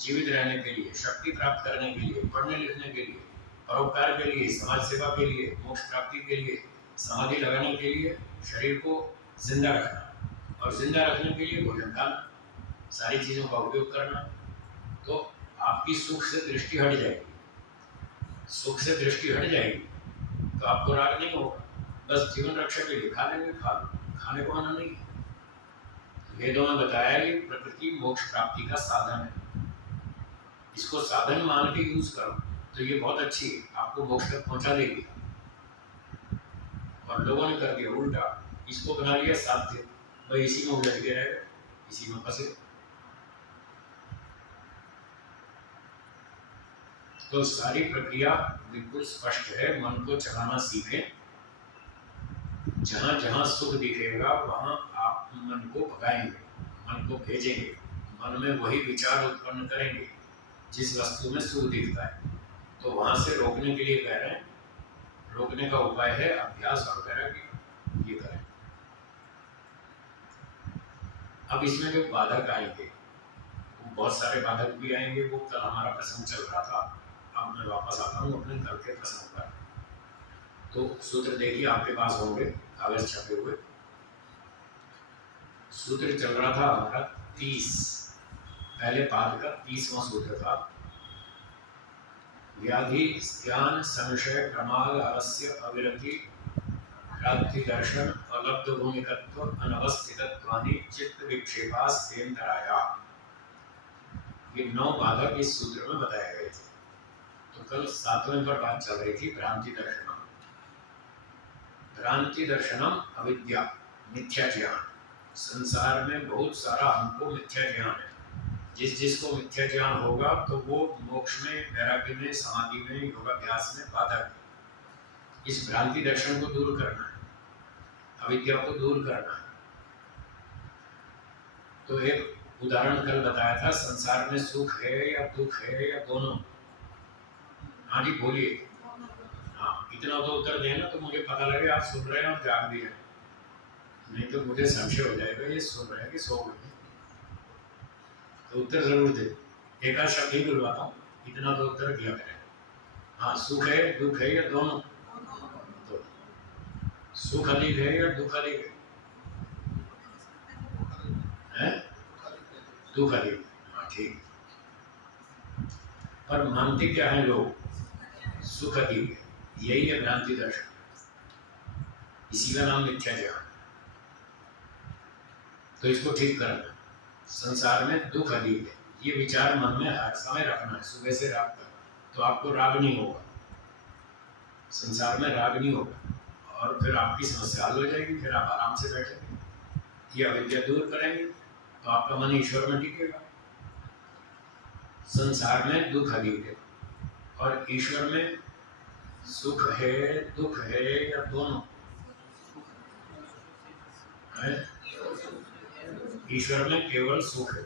जीवित रहने के लिए, शक्ति प्राप्त करने के लिए, पढ़ने लिखने के लिए, परोपकार के लिए, समाज सेवा के लिए, मोक्ष प्राप्ति के लिए, समाधि लगाने के लिए, शरीर को जिंदा रखना और जिंदा रखने के लिए भोजन खाना, सारी चीज़ों का उपयोग करना। तो आपकी सुख से दृष्टि हट जाएगी। सुख से दृष्टि हट जाएगी तो आपको राग नहीं होगा। बस जीवन रक्षा के लिए खा लेंगे, खाने को मना नहीं। वेदों में बताया कि प्रकृति मोक्ष प्राप्ति का साधन है, इसको साधन मान के यूज करो तो ये बहुत अच्छी है, आपको मोक्ष तक पहुंचा देगी। और लोगों ने कर दिया उल्टा, इसको बना लिया साध्य, भाई इसी में उलझ के रहे, इसी में फंसे। तो सारी प्रक्रिया बिल्कुल स्पष्ट है। मन को चलाना सीखें। जहां जहां सुख दिखेगा वहां आप मन को भगाएंगे, मन को भेजेंगे, मन में वही विचार उत्पन्न करेंगे जिस वस्तु में सुख दिखता है। तो वहां से रोकने के लिए कह रहे हैं, रोकने का उपाय है अभ्यास और वैराग्य, ये करें। अब इसमें जो बाधक आएंगे, वो बहुत सारे बाधक भी आएंगे। वो कल हमारा प्रसंग चल रहा था, अब मैं वापस आता हूँ अपने कल के प्रसंग पर। तो सूत्र देखिए, आपके पास होंगे कागज छपे हुए। सूत्र चल रहा था हमारा 30, पहले पाद का 30वां सूत्र था। व्याधि ज्ञान संशय प्रमाद आलस्य अविरति रात्रि दर्शन अलब्ध भूमिकत्व अनवस्थितत्वानि चित्त विक्षेपास्तेंतराया, ये 9 बाधक इस सूत्र में बताए गए थे। तो कल 7वें पर बात चल रही थी भ्रांति दर्शनम। भ्रांति दर्शनम अविद्या, मिथ्या ज्ञान। संसार में बहुत सारा हमको मिथ्या ज्ञान है। जिसको मिथ्या ज्ञान होगा तो वो मोक्ष में, वैराग्य में, समाधि में, योगाभ्यास में बाधक है। इस भ्रांति दर्शन को दूर करना है, अविद्या को दूर करना है। तो एक उदाहरण कल बताया था, संसार में सुख है या दुख है या दोनों? हाँ जी बोलिए। हाँ, इतना तो उत्तर देना तो मुझे पता लगे आप सुन रहे हैं और जाग भी रहे हैं, नहीं तो मुझे संशय हो जाएगा ये सुन रहे हैं कि सो गए। तो उत्तर जरूर दे, एक आध शब्द ही बुलवाता हूँ, इतना तो उत्तर दिया करें। हाँ, सुख है दुख है या दोनों? तो सुख अधिक है या दुख अधिक है? दुख अधिक। हाँ ठीक। पर मानते क्या है लोग? सुख अधिक है। यही है भ्रांति दर्शन, इसी का नाम मिथ्या ज्ञान। तो इसको ठीक करना। संसार में दुख अधिक है, ये विचार मन में हर समय रखना है, सुबह से रात तक, तो आपको राग नहीं होगा, संसार में राग नहीं होगा, और फिर आपकी समस्या हल हो जाएगी। फिर आप आराम से बैठेंगे, ये अविद्या दूर करेंगे तो आपका मन ईश्वर में टिकेगा। संसार में दुख अधिक है और ईश्वर में सुख है दुख है या दोनों है? ईश्वर में केवल सुख है,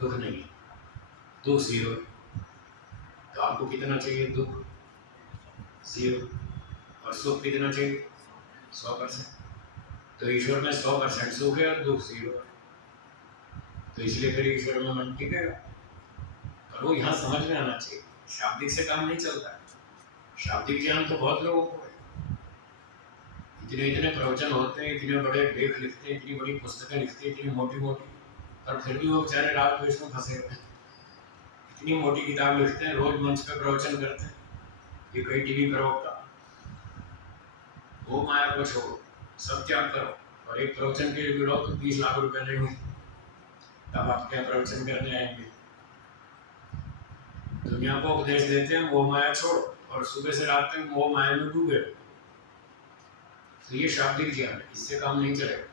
दुख नहीं, दुख 0 है। तो आपको कितना चाहिए? दुख 0, और सुख कितना चाहिए? 100%। तो ईश्वर में 100% सुख है और दुख 0 है। तो इसलिए फिर ईश्वर में मन टिकेगा। पर वो यहाँ समझ में आना चाहिए, शाब्दिक से काम नहीं चलता है। शाब्दिक ज्ञान तो बहुत लोगों को है, इतने इतने प्रवचन होते हैं, इतने बड़े लेख लिखते हैं, इतनी बड़ी पुस्तकें लिखते हैं, इतनी मोटी मोटी, पर फिर भी वो बेचारे राग द्वेष में फंसे हुए हैं। इतनी मोटी किताब लिखते हैं, रोज मंच पे प्रवचन करते हैं, ये कई टीवी प्रवक्ता, वो माया को छोड़ो, सब त्याग करो, और एक प्रवचन के लिए भी तो 20 लाख रुपए लेंगे, तब आप क्या प्रवचन करने आएंगे। दुनिया को उपदेश देते हैं मोह माया छोड़ो, और सुबह से रात तक मोह माया में डूबे। तो ये शाब्दिक ज्ञान है, इससे काम नहीं चलेगा।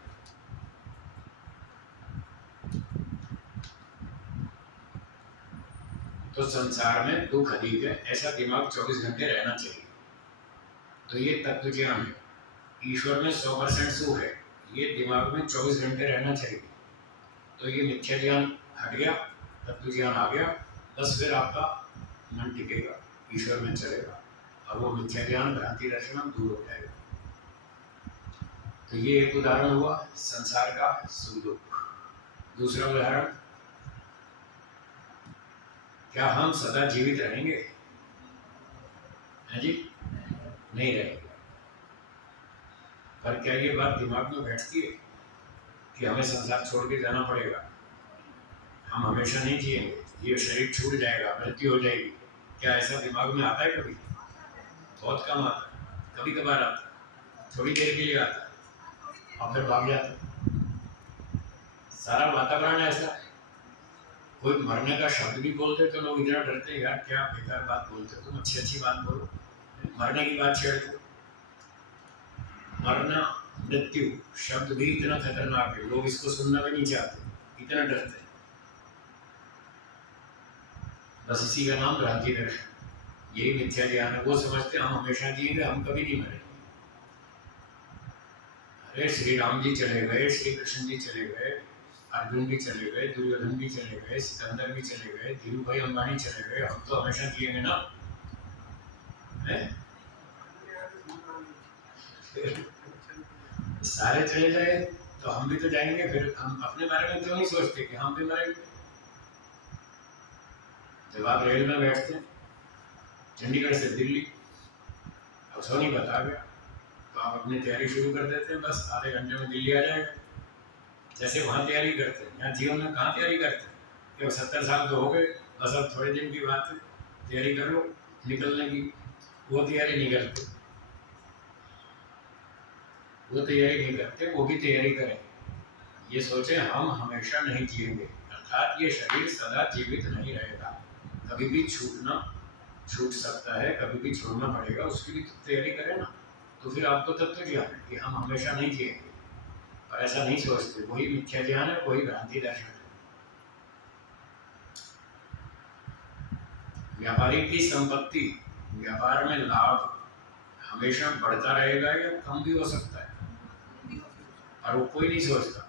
तो संसार में दुख अधिक है, ऐसा दिमाग 24 घंटे रहना चाहिए। तो ये तत्व ज्ञान है। ईश्वर में 100% सुख है, ये दिमाग में 24 घंटे रहना चाहिए। तो ये मिथ्या ज्ञान हट गया, तत्व ज्ञान आ गया, बस फिर आपका मन टिकेगा, ईश्वर में चलेगा, और वो मिथ्या ज्ञान भ्रांति दर्शन दूर हो जाएगा। तो ये एक उदाहरण हुआ संसार का सुख दुख। दूसरा उदाहरण, क्या हम सदा जीवित रहेंगे? है जी? नहीं रहेंगे। पर क्या ये बात दिमाग में बैठती है कि हमें संसार छोड़ के जाना पड़ेगा, हम हमेशा नहीं जिएंगे, ये शरीर छूट जाएगा, मृत्यु हो जाएगी? क्या ऐसा दिमाग में आता है कभी? बहुत कम आता है, कभी कभार आता है, थोड़ी देर के लिए आता है और फिर भाग जाता है। सारा वातावरण ऐसा है। कोई मरने का शब्द भी बोलते तो लोग इतना डरते हैं, यार क्या बेकार बात बोलते हो तुम, अच्छी अच्छी बात बोलो, मरने की बात छेड़ते हो। मरना, मृत्यु शब्द भी इतना खतरनाक है, लोग इसको सुनना भी नहीं चाहते, इतना डरते हैं। बस इसी का नाम भ्रांति दर्शन, यही मिथ्या ज्ञान है। वो समझते हम हमेशा जिएंगे, हम कभी नहीं मरेंगे। अरे श्री राम जी चले गए, श्री कृष्ण जी चले गए, अर्जुन भी चले गए, दुर्योधन भी चले गए, सिकंदर भी चले गए, धीरू भाई अंबानी चले गए, हम तो हमेशा जिएंगे ना? सारे चले जाए तो हम भी तो जाएंगे, फिर हम अपने बारे में क्यों नहीं सोचते कि हम भी मरेंगे? जब आप रेल में बैठते हैं चंडीगढ़ से दिल्ली, अब सोनीपत आ गया, तो आप अपनी तैयारी शुरू कर देते हैं, बस आधे घंटे में दिल्ली आ जाएगा। जैसे वहाँ तैयारी करते हैं, यहाँ जीवन में कहाँ तैयारी करते हैं? कि 70 साल तो हो गए, बस अब थोड़े दिन की बात है, तैयारी कर लो निकलने की। वो तैयारी नहीं करते, वो तैयारी नहीं करते, वो भी तैयारी करें। ये सोचे हम हमेशा नहीं जिएंगे, अर्थात ये शरीर सदा जीवित नहीं रहेगा, कभी भी छूट सकता है, कभी भी छोड़ना पड़ेगा, उसकी भी तैयारी करें ना। तो फिर आपको तत्व ज्ञान है कि हम हमेशा नहीं जिएंगे, पर ऐसा नहीं सोचते, वही मिथ्या ज्ञान है, वही भ्रांति दर्शन है। व्यापारी की संपत्ति, व्यापार में लाभ हमेशा बढ़ता रहेगा या कम भी हो सकता है, और वो कोई नहीं सोचता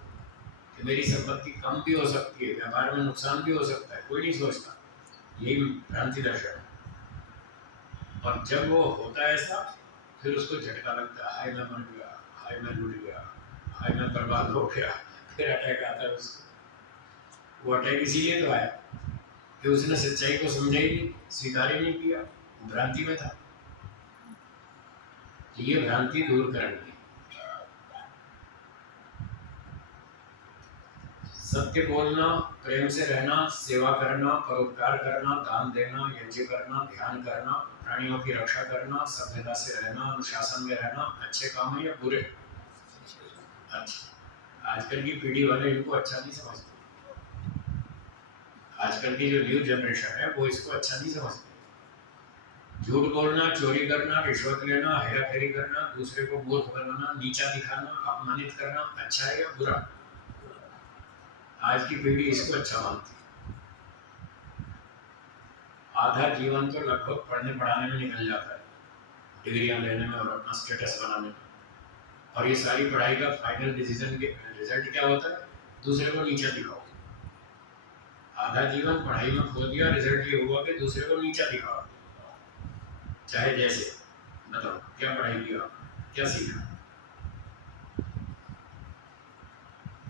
कि मेरी संपत्ति कम भी हो सकती है, व्यापार में नुकसान भी हो सकता है, कोई नहीं सोचता। यही भ्रांति दर्शन है। और जब वो होता है ऐसा, फिर उसको झटका लगता है, हाय मैं मर गया, हाय मैं लुट गया, हाय मैं बर्बाद हो गया, फिर अटैक आता है उसको। वो अटैक इसीलिए तो आया कि उसने सच्चाई को समझा ही नहीं, स्वीकार ही नहीं किया, भ्रांति में था। ये भ्रांति दूर करनी है। सत्य बोलना, प्रेम से रहना, सेवा करना, परोपकार करना, दान देना, यज्ञ करना, ध्यान करना, प्राणियों की रक्षा करना, सभ्यता से रहना, अनुशासन में रहना, अच्छे काम है या बुरे? अच्छा। आजकल की पीढ़ी वाले इनको अच्छा नहीं समझते। आजकल की जो न्यू जनरेशन है वो इसको अच्छा नहीं समझते। झूठ बोलना, चोरी करना, रिश्वत लेना, हेराफेरी करना, दूसरे को मूर्ख बनाना, नीचा दिखाना, अपमानित करना अच्छा है या बुरा? आज की पीढ़ी इसको अच्छा मानती है। आधा जीवन तो लगभग पढ़ने पढ़ाने में निकल जाता है, डिग्रियां लेने में और अपना स्टेटस बनाने में। और ये सारी पढ़ाई का फाइनल डिसीजन के रिजल्ट क्या होता है? दूसरे को नीचा दिखाओ। आधा जीवन पढ़ाई में खो दिया, रिजल्ट ये हुआ कि दूसरे को नीचा दिखाओ। चाहे जैसे, बताओ क्या पढ़ाई किया, क्या सीखा?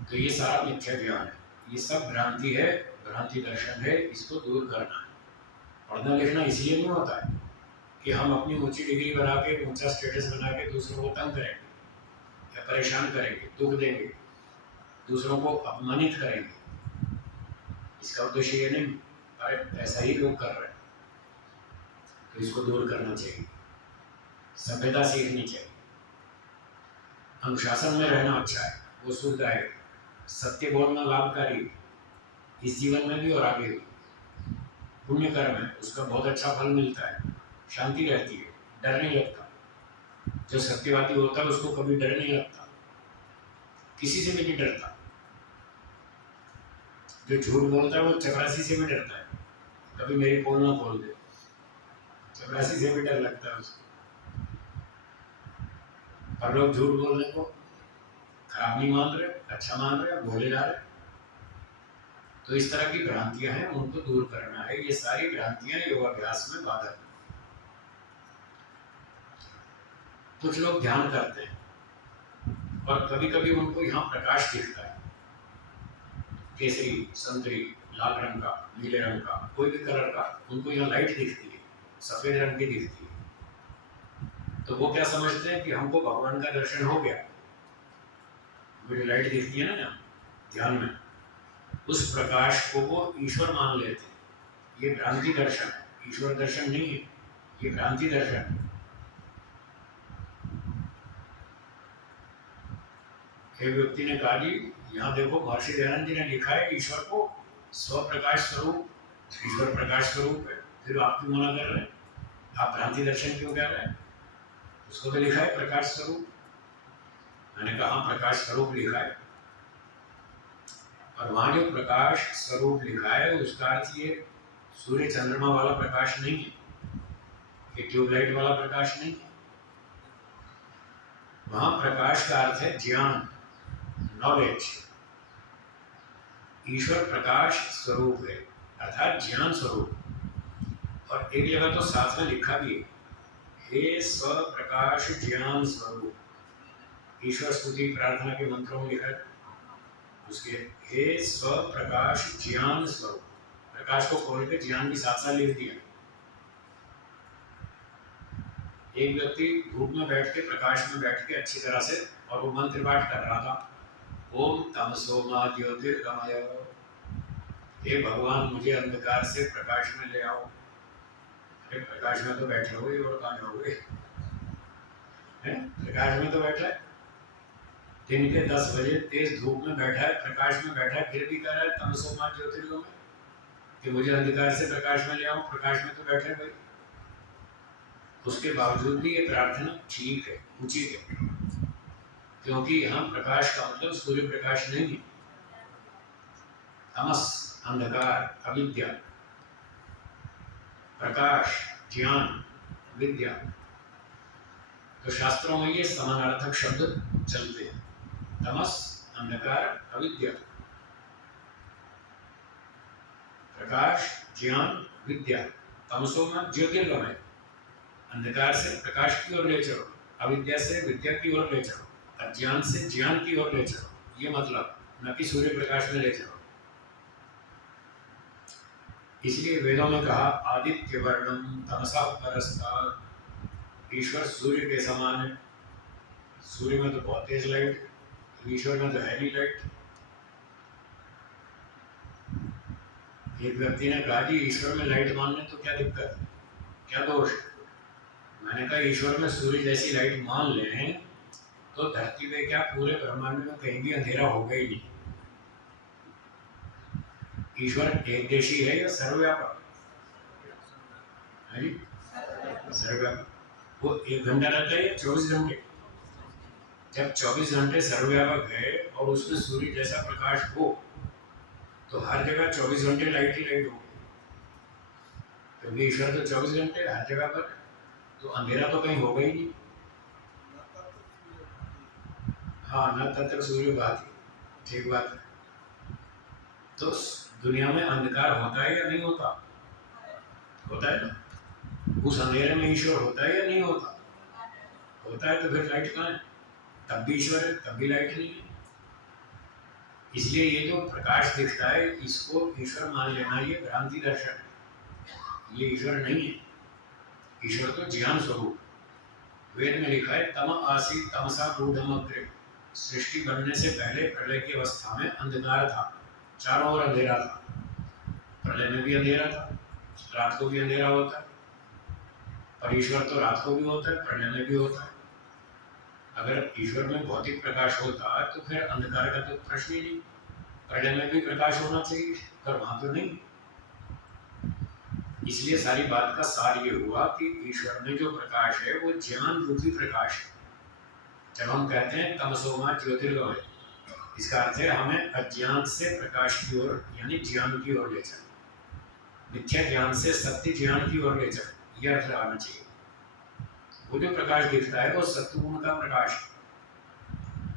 तो ये सारा मिथ्या ज्ञान है, ये सब भ्रांति है, भ्रांति दर्शन है, इसको दूर करना है। पढ़ना लिखना इसलिए नहीं होता है कि हम अपनी ऊंची डिग्री बना के, ऊंचा स्टेटस बना के दूसरों को तंग करेंगे या परेशान करेंगे, दुख देंगे, दूसरों को अपमानित करेंगे। इसका उद्देश्य ये नहीं, अरे ऐसा ही लोग कर रहे हैं, तो इसको दूर करना चाहिए। सभ्यता सीखनी चाहिए, अनुशासन में रहना अच्छा है, वो सुखदायक, सत्य बोलना लाभकारी है, इस जीवन में भी और आगे भी। पुण्य कर्म है, उसका बहुत अच्छा फल मिलता है, शांति रहती है, डर नहीं लगता। जो सत्यवादी होता है उसको कभी डर नहीं लगता, किसी से भी नहीं डरता। जो झूठ बोलता है वो चपरासी से भी डरता है, कभी मेरी पोल ना खोल दे, चपरासी से भी डर लगता है उसको। और लोग झूठ बोलने को खराब नहीं मान रहे, अच्छा मान रहे, भोले जा रहे। तो इस तरह की भ्रांतियां हैं, उनको दूर करना है। ये सारी भ्रांतियां योगाभ्यास में बाधक हैं। कुछ लोग ध्यान करते हैं और कभी कभी उनको यहाँ प्रकाश दिखता है, केसरी, संतरी, लाल रंग का, नीले रंग का, कोई भी कलर का, उनको यहाँ लाइट दिखती है, सफेद रंग की दिखती है। तो वो क्या समझते हैं कि हमको भगवान का दर्शन हो गया। मुझे लाइट दिखती है ना यहाँ ध्यान में, उस प्रकाश को वो ईश्वर मान लेते हैं। ये भ्रांति दर्शन है, ईश्वर दर्शन नहीं है, ये भ्रांति दर्शन है। एक व्यक्ति ने कहा जी यहाँ देखो, महर्षि दयानंद जी ने लिखा है ईश्वर को स्वप्रकाश स्वरूप, ईश्वर प्रकाश स्वरूप है, फिर आप क्यों मना कर रहे हैं? आप भ्रांति दर्शन क्यों कर रहे हैं? उसको तो लिखा है प्रकाश स्वरूप। मैंने कहा प्रकाश स्वरूप लिखा है, और वहां जो प्रकाश स्वरूप लिखा है उसका अर्थ ये सूर्य चंद्रमा वाला प्रकाश नहीं है, ये ट्यूबलाइट वाला प्रकाश नहीं है। वहां प्रकाश का अर्थ है ज्ञान, नॉलेज। ईश्वर प्रकाश स्वरूप है, अर्थात ज्ञान स्वरूप। और एक जगह तो साथ में लिखा भी है, हे स्वप्रकाश ज्ञान स्वरूप। ईश्वर स्तुति प्रार्थना के मंत्रों में लिखा है उसके, हे स्वप्रकाश ज्ञान स्वरूप। प्रकाश को खोल के ज्ञान भी साथ साथ लिख दिया। एक व्यक्ति धूप में बैठ के, प्रकाश में बैठ के अच्छी तरह से, और वो मंत्र पाठ कर रहा था, ओम तमसो मा ज्योतिर्गमय, हे भगवान मुझे अंधकार से प्रकाश में ले आओ। अरे प्रकाश में तो बैठे हुए और कहाँ जाओगे? प्रकाश में तो बैठा है, दिन के 10 बजे तेज धूप में बैठा है, प्रकाश में बैठा है, फिर भी कह रहा है तमसो मा ज्योतिर्गमय, कि मुझे अंधकार से प्रकाश में ले आओ। प्रकाश में तो बैठे भाई। उसके बावजूद भी ये प्रार्थना ठीक है, उचित है, क्योंकि यहाँ प्रकाश का मतलब सूर्य प्रकाश नहीं है। तमस अंधकार, अविद्या, प्रकाश ज्ञान, विद्या। तो शास्त्रों में ये समानार्थक शब्द चलते हैं, तमस अंधकार अविद्या, प्रकाश ज्ञान विद्या। तमसो में ज्योतिर्गमय, अंधकार से प्रकाश की ओर ले चलो, अविद्या से विद्या की ओर ले चलो, अज्ञान से ज्ञान की ओर ले चलो। ये मतलब न कि सूर्य प्रकाश में ले चलो। इसलिए वेदों में कहा आदित्य वर्णम तमसा परस्तात्, ईश्वर सूर्य के समान है। सूर्य में तो बहुत तेज लाइट है, ईश्वर में तो है नहीं लाइट। एक व्यक्ति ने कहा जी ईश्वर में लाइट मानने तो क्या दिक्कत है, क्या दोष है? मैंने कहा ईश्वर में सूर्य जैसी लाइट मान लें तो धरती पे क्या पूरे ब्रह्मांड में कहीं भी अंधेरा होगा ही नहीं। ईश्वर एक देशी है या सर्वव्यापक है? सर्वव्यापक। वो 1 घंटा रहता है या 24 घंटे? जब 24 घंटे सर्वव्यापक है और उसमें सूर्य जैसा प्रकाश हो तो हर जगह 24 घंटे लाइट ही लाइट होगी, क्योंकि ईश्वर तो 24 घंटे हर जगह पर, तो अंधेरा तो कहीं होगा ही नहीं। हाँ, न तत्र सूर्य भाति, ठीक बात है। तो दुनिया में अंधकार होता है या नहीं होता? होता है ना। उस अंधेरे में ईश्वर होता है या नहीं होता? होता है। तो फिर लाइट कहाँ है? तब भी ईश्वर है, तब भी लाइट नहीं है। इसलिए ये जो प्रकाश दिखता है इसको ईश्वर मान लेना ये भ्रांति दर्शन है, ये ईश्वर नहीं है। ईश्वर तो ज्ञान स्वरूप। वेद में लिखा है तम आसीत तमसा गूढ़म अग्रे, सृष्टि बनने से पहले प्रलय की अवस्था में अंधकार था, चारों ओर अंधेरा था। प्रलय में भी अंधेरा था, रात को भी अंधेरा होता है, पर ईश्वर तो रात को भी होता है, प्रलय में भी होता है। अगर ईश्वर में भौतिक प्रकाश होता तो फिर अंधकार का तो प्रश्न ही नहीं, प्रलय में भी प्रकाश होना चाहिए, पर वहां तो नहीं। इसलिए सारी बात का सार ये हुआ कि ईश्वर में जो प्रकाश है वो ज्ञान रूपी प्रकाश है। जब हम कहते हैं तमसोमा ज्योतिर्गमय, इसका अर्थ है हमें अज्ञान से प्रकाश की ओर यानी ज्ञान की ओर ले जाए, मिथ्या ज्ञान से सत्य ज्ञान की ओर ले जाए, यह अर्थ आना चाहिए। वो जो प्रकाश दिखता है वो सत्वगुण का प्रकाश है।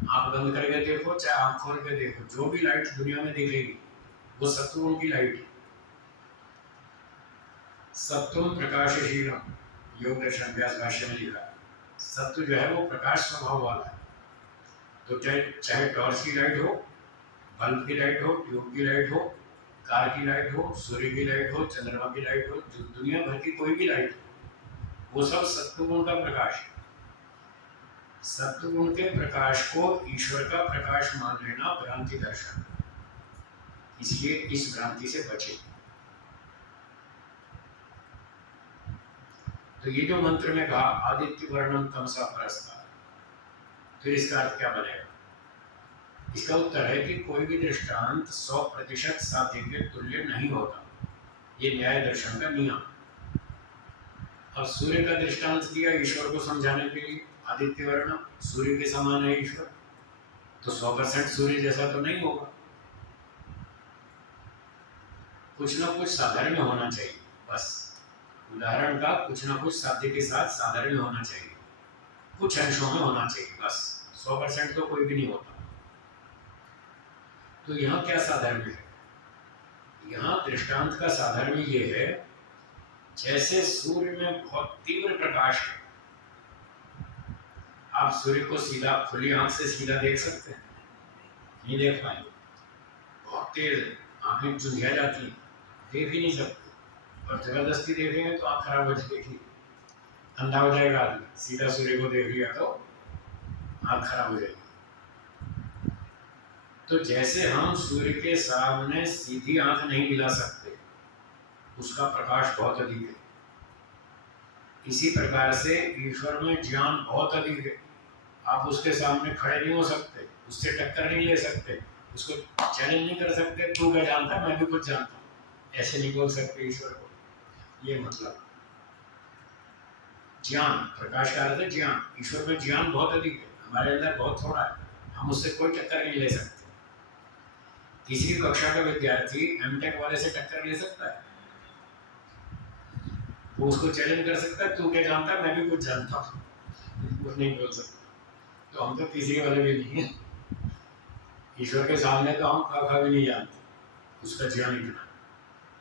आंख बंद करके देखो चाहे आंख खोल के देखो, जो भी लाइट दुनिया में दिखेगी वो सत्वगुण की लाइट है। सत्वम प्रकाशशीलम, योग दर्शन व्यास भाष्य में लिखा है, सत्व जो है वो प्रकाश स्वभाव वाला है। तो चाहे टॉर्च की लाइट हो, बल्ब की लाइट हो, ट्यूब की लाइट हो, कार की लाइट हो, सूर्य की लाइट हो, चंद्रमा की लाइट हो, जो दुनिया भर की कोई भी लाइट हो, वो सब सत्वगुण का प्रकाश है। सत्वगुण के प्रकाश को ईश्वर का प्रकाश मान लेना भ्रांति दर्शन, इसलिए इस भ्रांति से बचे। तो ये जो मंत्र में कहा आदित्य वर्णम तमसा परस्ता, फिर इसका अर्थ क्या बनेगा? इसका उत्तर है कि कोई भी दृष्टांत 100% साध्य के तुल्य नहीं होता, ये न्याय दर्शन का नियम। अब सूर्य का दृष्टांत दिया ईश्वर को समझाने के लिए, आदित्य वर्ण सूर्य के समान है ईश्वर, तो 100% सूर्य जैसा तो नहीं होगा, कुछ ना कुछ साधारण होना चाहिए। बस उदाहरण का कुछ ना कुछ साध्य के साथ साधारण होना चाहिए, कुछ अंशों में होना चाहिए, बस 100% तो कोई भी नहीं होता। तो यहाँ क्या साधारण है? यहाँ दृष्टांत का साधारण ये है जैसे सूर्य में बहुत तीव्र प्रकाश है, आप सूर्य को सीधा खुली आंख से सीधा देख सकते हैं? नहीं देख पाएंगे, बहुत तेज आंखें चुंधिया जाती हैं, देख ही नहीं सकते। और जबरदस्ती देखेंगे तो आंख खराब हो जाएगी, अंधा हो जाएगा आदमी, सीधा सूर्य को देख लिया तो आंख खराब हो जाएगी। तो जैसे हम सूर्य के सामने सीधी आंख नहीं मिला सकते, उसका प्रकाश बहुत अधिक है, इसी प्रकार से ईश्वर में ज्ञान बहुत अधिक है। आप उसके सामने खड़े नहीं हो सकते, उससे टक्कर नहीं ले सकते, उसको चैलेंज नहीं कर सकते, तू क्या जानता है मैं भी कुछ जानता हूँ, ऐसे नहीं बोल सकते ईश्वर को। ये मतलब ज्ञान, प्रकाश का अर्थ है ज्ञान। ईश्वर में ज्ञान बहुत अधिक है, हमारे अंदर बहुत थोड़ा है, हम उससे कोई टक्कर नहीं ले सकते। तीसरी कक्षा का विद्यार्थी एमटेक वाले से टक्कर ले सकता है? वो उसको चैलेंज कर सकता है, तू क्या जानता है मैं भी कुछ जानता हूँ, वो नहीं बोल सकता। तो हम तो तीसरी वाले भी नहीं है, ईश्वर के सामने तो हम का भी नहीं जानते, उसका ज्ञान इतना।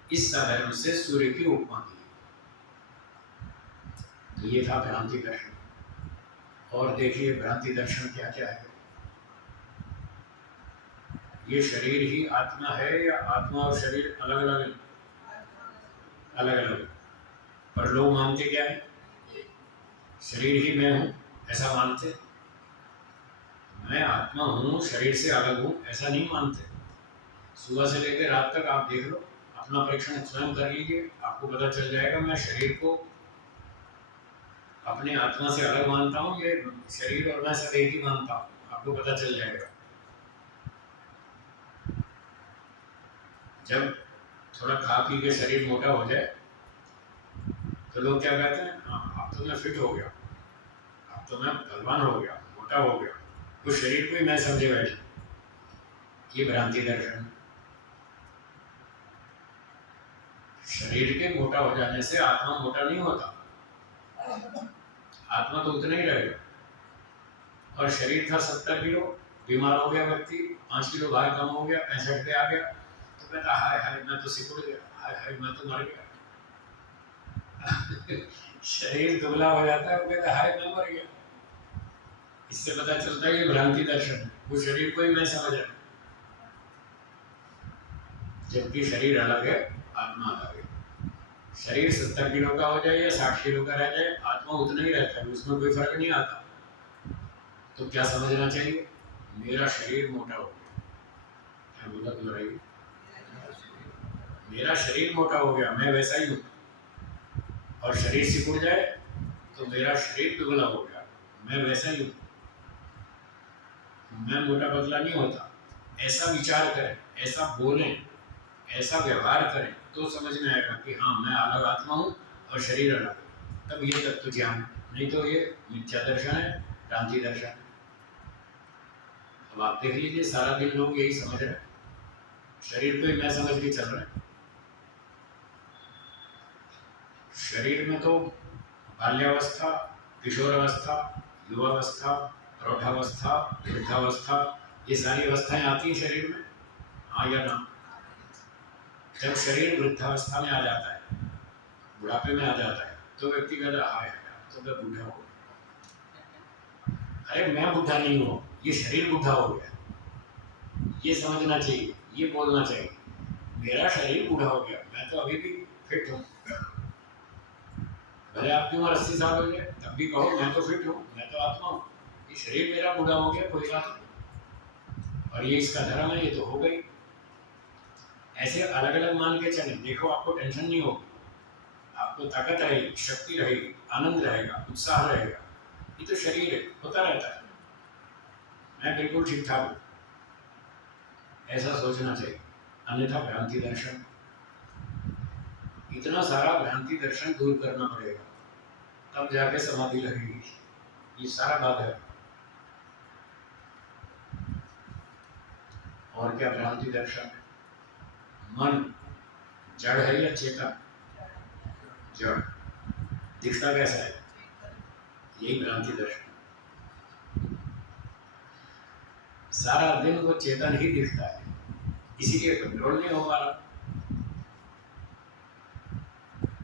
इस साधारण से सूर्य की उपमा दी। तो ये था भ्रांति दर्शन। और देखिए भ्रांति दर्शन क्या क्या है। ये शरीर ही आत्मा है या आत्मा और शरीर अलग अलग है? अलग अलग। पर लोग मानते क्या है? शरीर ही मैं हूँ, ऐसा मानते। मैं आत्मा हूँ, शरीर से अलग हूँ, ऐसा नहीं मानते। सुबह से लेकर रात तक आप देख लो, अपना परीक्षण स्वयं कर लीजिए, आपको पता चल जाएगा मैं शरीर को अपने आत्मा से अलग मानता हूँ, ये शरीर और मैं सब एक ही मानता हूँ, आपको पता चल जाएगा। जब थोड़ा खा पी के शरीर मोटा हो जाए तो लोग क्या कहते हैं, अब तो मैं फिट हो गया, अब तो मैं बलवान हो गया, मोटा हो गया, तो शरीर को ही मैं समझे बैठे। ये भ्रांति दर्शन। शरीर के मोटा हो जाने से आत्मा मोटा नहीं होता, आत्मा तो उतना ही रहेगा। और शरीर था 70 किलो, बीमार हो गया व्यक्ति, 5 किलो भार कम हो गया, 65 पे आ गया, तो कहता हाय हाय मैं तो सिकुड़ गया, हाय हाय मैं तो मर गया। शरीर दुबला हो जाता है, वो कहता हाय मैं मर गया। इससे पता चलता है कि भ्रांति दर्शन है, वो शरीर को ही मैं समझ रहा। जबकि शरीर अलग है, आत्मा अलग है। शरीर 70 किलो का हो जाए या 60 किलो का रह जाए, आत्मा उतना ही रहता है, उसमें कोई फर्क नहीं आता। तो क्या समझना चाहिए? मेरा शरीर मोटा हो गया, क्या बोला तो रहेगी, मेरा शरीर मोटा हो गया, मैं वैसा ही हूँ। और शरीर सिकुड़ जाए तो मेरा शरीर दुबला हो गया, मैं वैसा ही हूँ, मैं मोटा पतला नहीं होता। ऐसा विचार करें, ऐसा बोलें, ऐसा व्यवहार करें तो समझ में आएगा कि हाँ, मैं अलग आत्मा हूँ और शरीर अलग है। तब ये तत्व ज्ञान, नहीं तो ये मिथ्या दर्शन है, भ्रांति दर्शन है। अब आप देख लीजिए, सारा दिन लोग यही समझ रहे हैं, शरीर को ही मैं समझ के चल रहे हैं। शरीर में तो बाल्यावस्था, किशोरावस्था, युवावस्था, प्रौढ़ावस्था, वृद्धावस्था, ये सारी अवस्थाएं आती हैं शरीर में, हाँ या ना? जब शरीर वृद्धावस्था में आ जाता है, बुढ़ापे में आ जाता है, तो व्यक्ति कहता है हाय तो मैं बूढ़ा हो गया। अरे मैं बूढ़ा नहीं हूँ, ये शरीर बूढ़ा हो गया। ये समझना चाहिए, ये बोलना चाहिए, मेरा शरीर बूढ़ा हो गया, मैं तो अभी भी फिट हूँ। भले आपकी उम्र 80 साल हो गए, तब भी कहो मैं तो फिट हूँ, मैं तो आत्मा हूँ। ये शरीर मेरा बूढ़ा हो गया, कोई बात नहीं, और ये इसका धर्म है, ये तो हो गई। ऐसे अलग अलग मान के चले, देखो आपको टेंशन नहीं होगी, आपको ताकत रहेगी, शक्ति रहेगी, आनंद रहेगा, उत्साह रहेगा। ये तो शरीर है, होता रहता है, मैं बिल्कुल ठीक ठाक हूँ, ऐसा सोचना चाहिए। अन्यथा भ्रांति दर्शन, इतना सारा भ्रांति दर्शन दूर करना पड़ेगा, तब जाके समाधि लगेगी। ये सारा बात है। और क्या भ्रांति दर्शन? मन जड़ है या चेतन? जड़। दिखता कैसा है? यही भ्रांति दर्शन। सारा दिन वो चेतन ही दिखता है, इसीलिए कंट्रोल नहीं हो पा रहा।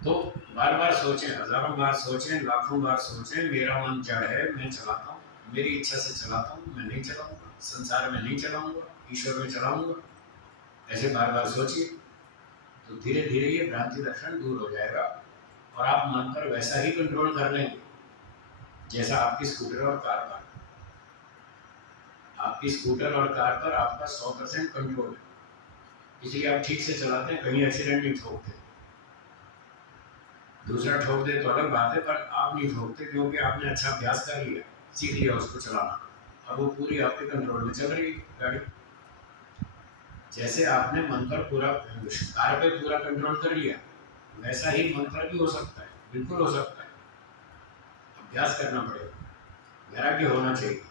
तो बार बार सोचें, हजारों बार सोचें, लाखों बार सोचें, मेरा मन जड़ है, मैं चलाता हूँ, मेरी इच्छा से चलाता हूँ, मैं नहीं चलाऊंगा, संसार में नहीं चलाऊंगा, ईश्वर में चलाऊंगा। ऐसे बार बार सोचिए, तो धीरे धीरे ये भ्रांति दर्शन दूर हो जाएगा और आप मन पर वैसा ही कंट्रोल कर लेंगे जैसा आपकी स्कूटर और कार पर। आपकी स्कूटर और कार पर आपका 100% कंट्रोल है, इसलिए आप ठीक से चलाते हैं, कहीं एक्सीडेंट नहीं ठोकते। दूसरा ठोक दे तो अलग बात है, पर आप नहीं ठोकते क्योंकि आपने अच्छा अभ्यास कर लिया, सीख लिया उसको चलाना, और वो पूरी आपके कंट्रोल में चल रही गाड़ी। जैसे आपने मन पर पूरा, कार पे पूरा कंट्रोल कर लिया, वैसा ही मन पर भी हो सकता है, बिल्कुल हो सकता है। अभ्यास करना पड़ेगा, वैराग्य होना चाहिए,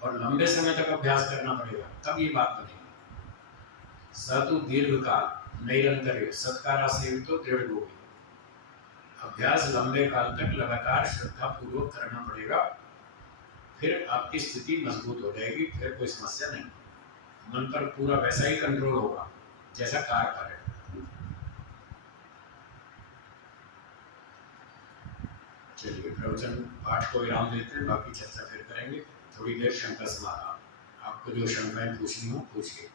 और लंबे समय तक अभ्यास करना पड़ेगा, तब ये बात बनेगी। सतु दीर्घ काल निरंतर सत्कारा सेवितो दृढ़ गोविंद। अभ्यास लंबे काल तक लगातार श्रद्धा पूर्वक करना पड़ेगा, फिर आपकी स्थिति मजबूत हो जाएगी, फिर कोई समस्या नहीं। मन पर पूरा वैसा ही कंट्रोल होगा जैसा कार पर है। चलिए प्रवचन पाठ को विराम देते हैं, बाकी चर्चा फिर करेंगे थोड़ी देर। शंका समाधान, आपको जो शंकाएं पूछनी हो पूछिए।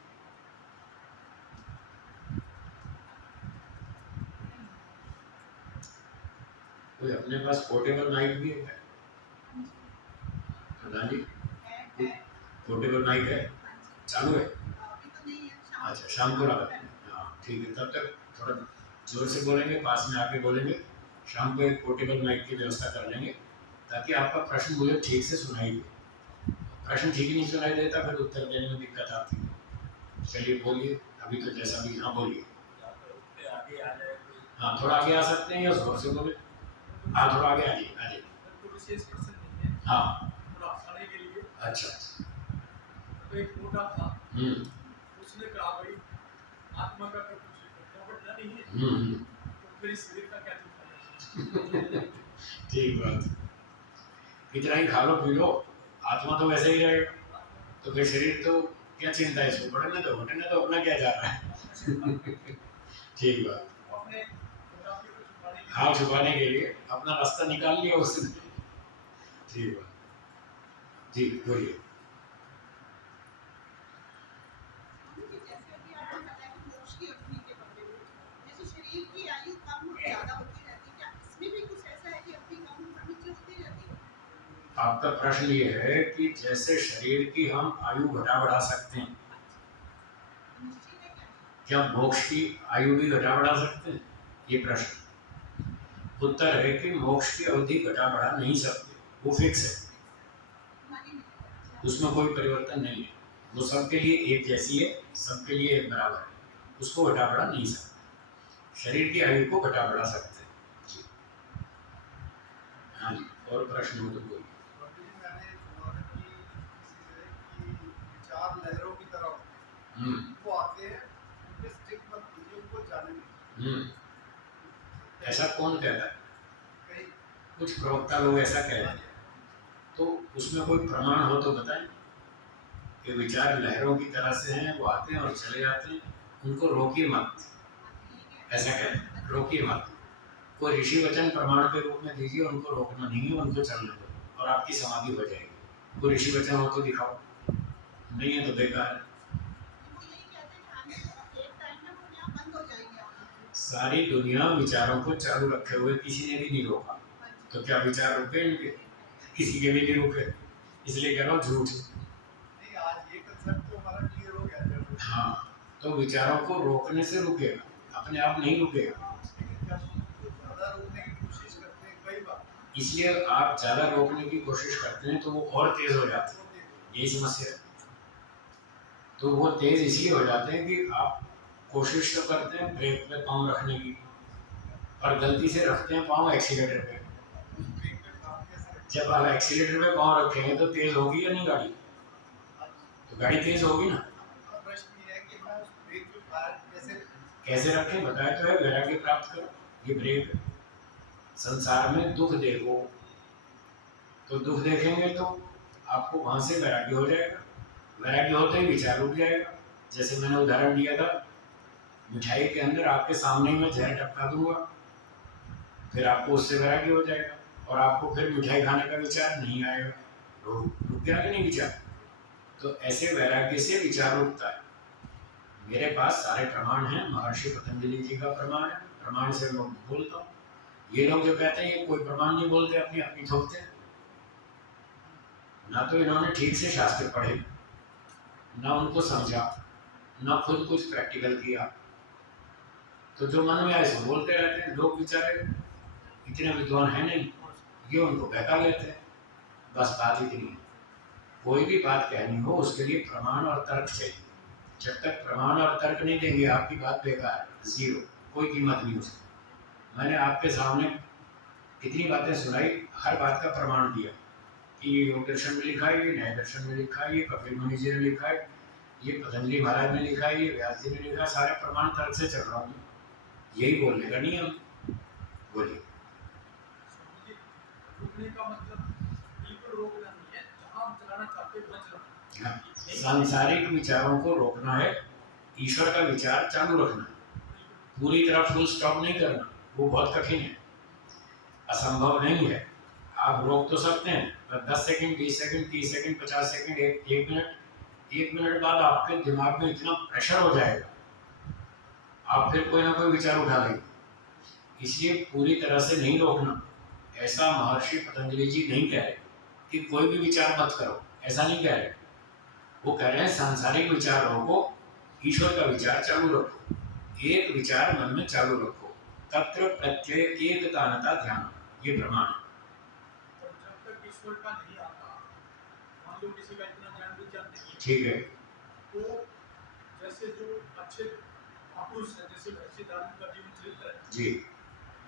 कोई अपने पास पोर्टेबल माइक भी है? प्रधान जी, पोर्टेबल माइक है, चालू है? अच्छा, शाम को लगा, हाँ ठीक है, तब तक थोड़ा जोर से बोलेंगे, पास में आके बोलेंगे। शाम को एक पोर्टेबल माइक की व्यवस्था कर लेंगे ताकि आपका प्रश्न मुझे ठीक से सुनाई दे। प्रश्न ठीक ही नहीं सुनाई देता फिर उत्तर देने में दिक्कत आती है। चलिए बोलिए, अभी तो जैसा भी, हाँ बोलिए। हाँ थोड़ा आगे आ सकते हैं या जोर से बोले? हाँ थोड़ा आगे आइए, आइए। हाँ अच्छा, एक मोटा था, उसने कहा भाई आत्मा का तो कुछ प्रॉपर्टी नहीं है, तो मेरी शरीर का क्या चिंता है? ठीक बात। कितना ही खा लो पी लो, आत्मा तो वैसे ही रहेगा, तो फिर शरीर तो क्या चिंता है इसको, बढ़ने दो घटने दो, अपना क्या जा रहा है। ठीक बात। हाँ छुपाने के लिए अपना रास्ता निकाल लिया उसने। ठीक बात जी, बोलिए। आपका प्रश्न ये है कि जैसे शरीर की हम आयु घटा बढ़ा सकते हैं, क्या मोक्ष की आयु भी घटा बढ़ा सकते हैं? ये प्रश्न। उत्तर है कि मोक्ष की अवधि घटा बढ़ा नहीं सकते, वो फिक्स है, उसमें कोई परिवर्तन नहीं है। वो सबके लिए एक जैसी है, सबके लिए एक बराबर है, उसको घटा बढ़ा नहीं सकते। शरीर की आयु को घटा बढ़ा सकते हैं जी। हाँ जी, और प्रश्न हो तो कोई? मैंने सुना है कि किसी से कि विचार लहरों की तरह होते हैं, वो आते हैं, उनके स्टिक मत कीजिए, उनको जाने दीजिए। ऐसा कौन कहता है? कहीं कुछ प्रवक्ता लोग ऐसा कहते हैं, तो उसमें कोई प्रमाण हो तो बताएं कि विचार लहरों की तरह से हैं, वो आते हैं और चले जाते हैं, उनको रोकिए मत, ऐसा कहते हैं, रोकिए मत। कोई ऋषि वचन प्रमाण के रूप में दीजिए, उनको रोकना नहीं है, उनको चलने दो और आपकी समाधि हो जाएगी। कोई ऋषि वचन हो तो दिखाओ, नहीं है तो बेकार है। सारी दुनिया विचारों को चालू रखे हुए, किसी ने भी नहीं रोका, तो क्या विचार रुके इनके? किसी के भी नहीं रुके, इसलिए कह रहा हूँ झूठ। आज ये कंसेप्ट तो हमारा क्लियर हो गया। हाँ, तो विचारों को रोकने से रुकेगा, अपने आप नहीं रुकेगा। ज़्यादा रोकने की कोशिश करते हैं कई बार, इसलिए आप ज़्यादा रोकने की कोशिश करते हैं तो वो और तेज हो जाते हैं, यही समस्या है। तो वो तेज इसलिए हो जाते हैं कि आप कोशिश तो करते हैं ब्रेक पे पाँव रखने की, और गलती से रखते हैं पाँव एक्सीलेटर पे। जब आप एक्सीलेटर पे पाँव रखेंगे तो तेज होगी या नहीं गाड़ी? तो गाड़ी तेज होगी ना। प्रश्न ये है कि हम उस ब्रेक पे पैर कैसे रखें? बताया तो है, वैराग्य प्राप्त करो, ये ब्रेक है। संसार में दुख देखो, तो दुख देखेंगे तो आपको वहां से वैराग्य हो जाएगा, वैराग्य होते ही विचार उठ जाएगा। जैसे मैंने उदाहरण दिया था, मिठाई के अंदर आपके सामने में जहर टपका दूंगा, फिर आपको उससे वैराग्य हो जाएगा और आपको फिर मिठाई खाने का विचार नहीं आएगा, रुक गया कि नहीं विचार? तो ऐसे वैराग्य से विचार उठता है। मेरे पास सारे प्रमाण हैं, महर्षि पतंजलि जी का प्रमाण है, प्रमाण से मैं बोलता हूँ। ये लोग जो कहते हैं ये कोई प्रमाण नहीं बोलते, अपनी अपनी थोपते हैं। ना तो इन्होंने ठीक से शास्त्र पढ़े, ना उनको समझा, ना खुद कुछ प्रैक्टिकल किया, तो जो मन में आए सो बोलते रहते हैं। लोग बेचारे इतने विद्वान है नहीं, ये उनको बहका लेते हैं। बस बात इतनी है। कोई भी बात कहनी हो उसके लिए प्रमाण और तर्क चाहिए। जब तक प्रमाण और तर्क नहीं देंगे आपकी बात बेकार है, जीरो, कोई कीमत नहीं उसकी। मैंने आपके सामने कितनी बातें सुनाई, हर बात का प्रमाण दिया कि ये योग दर्शन में लिखा है, ये न्याय दर्शन में लिखा है, ये कपिल मुनि जी ने लिखा है, ये पतंजलि महाराज ने लिखा है, ये व्यास जी ने लिखा है। सारे प्रमाण तर्क से चल रहा हूँ, यही बोलने का नियम। बोलिए। रुकने का मतलब बिल्कुल रोकना नहीं है, जहाँ हम चलाना चाहते हैं वहाँ चलाना। हाँ, सांसारिक विचारों को रोकना है, ईश्वर का विचार चालू रखना है, पूरी तरह फुल स्टॉप नहीं करना, वो बहुत कठिन है, असंभव नहीं है। आप रोक तो सकते हैं, पर 10 सेकंड, 20 सेकंड, 30 सेकंड, 50 सेकंड, एक मिनट बाद आपके दिमाग में इतना प्रेशर हो जाएगा, आप फिर कोई ना कोई विचार उठा लेंगे। इसलिए पूरी तरह से नहीं रोकना। ऐसा महर्षि पतंजलि जी नहीं कह रहे कि कोई भी विचार मत करो, ऐसा नहीं कह रहे। वो कह रहे हैं सांसारिक विचार रोको, ईश्वर का विचार चालू रखो, एक विचार मन में चालू रखो, तत्र प्रत्यय एकतानता ध्यान, ये प्रमाण है। जब तक ईश्वर का नहीं आता, मान लो किसी का इतना ज्ञान विज्ञान नहीं है, ठीक है, तो जैसे जो अच्छे महापुरुष है, जैसे भक्तिदान का जीवन चरित्र है जी,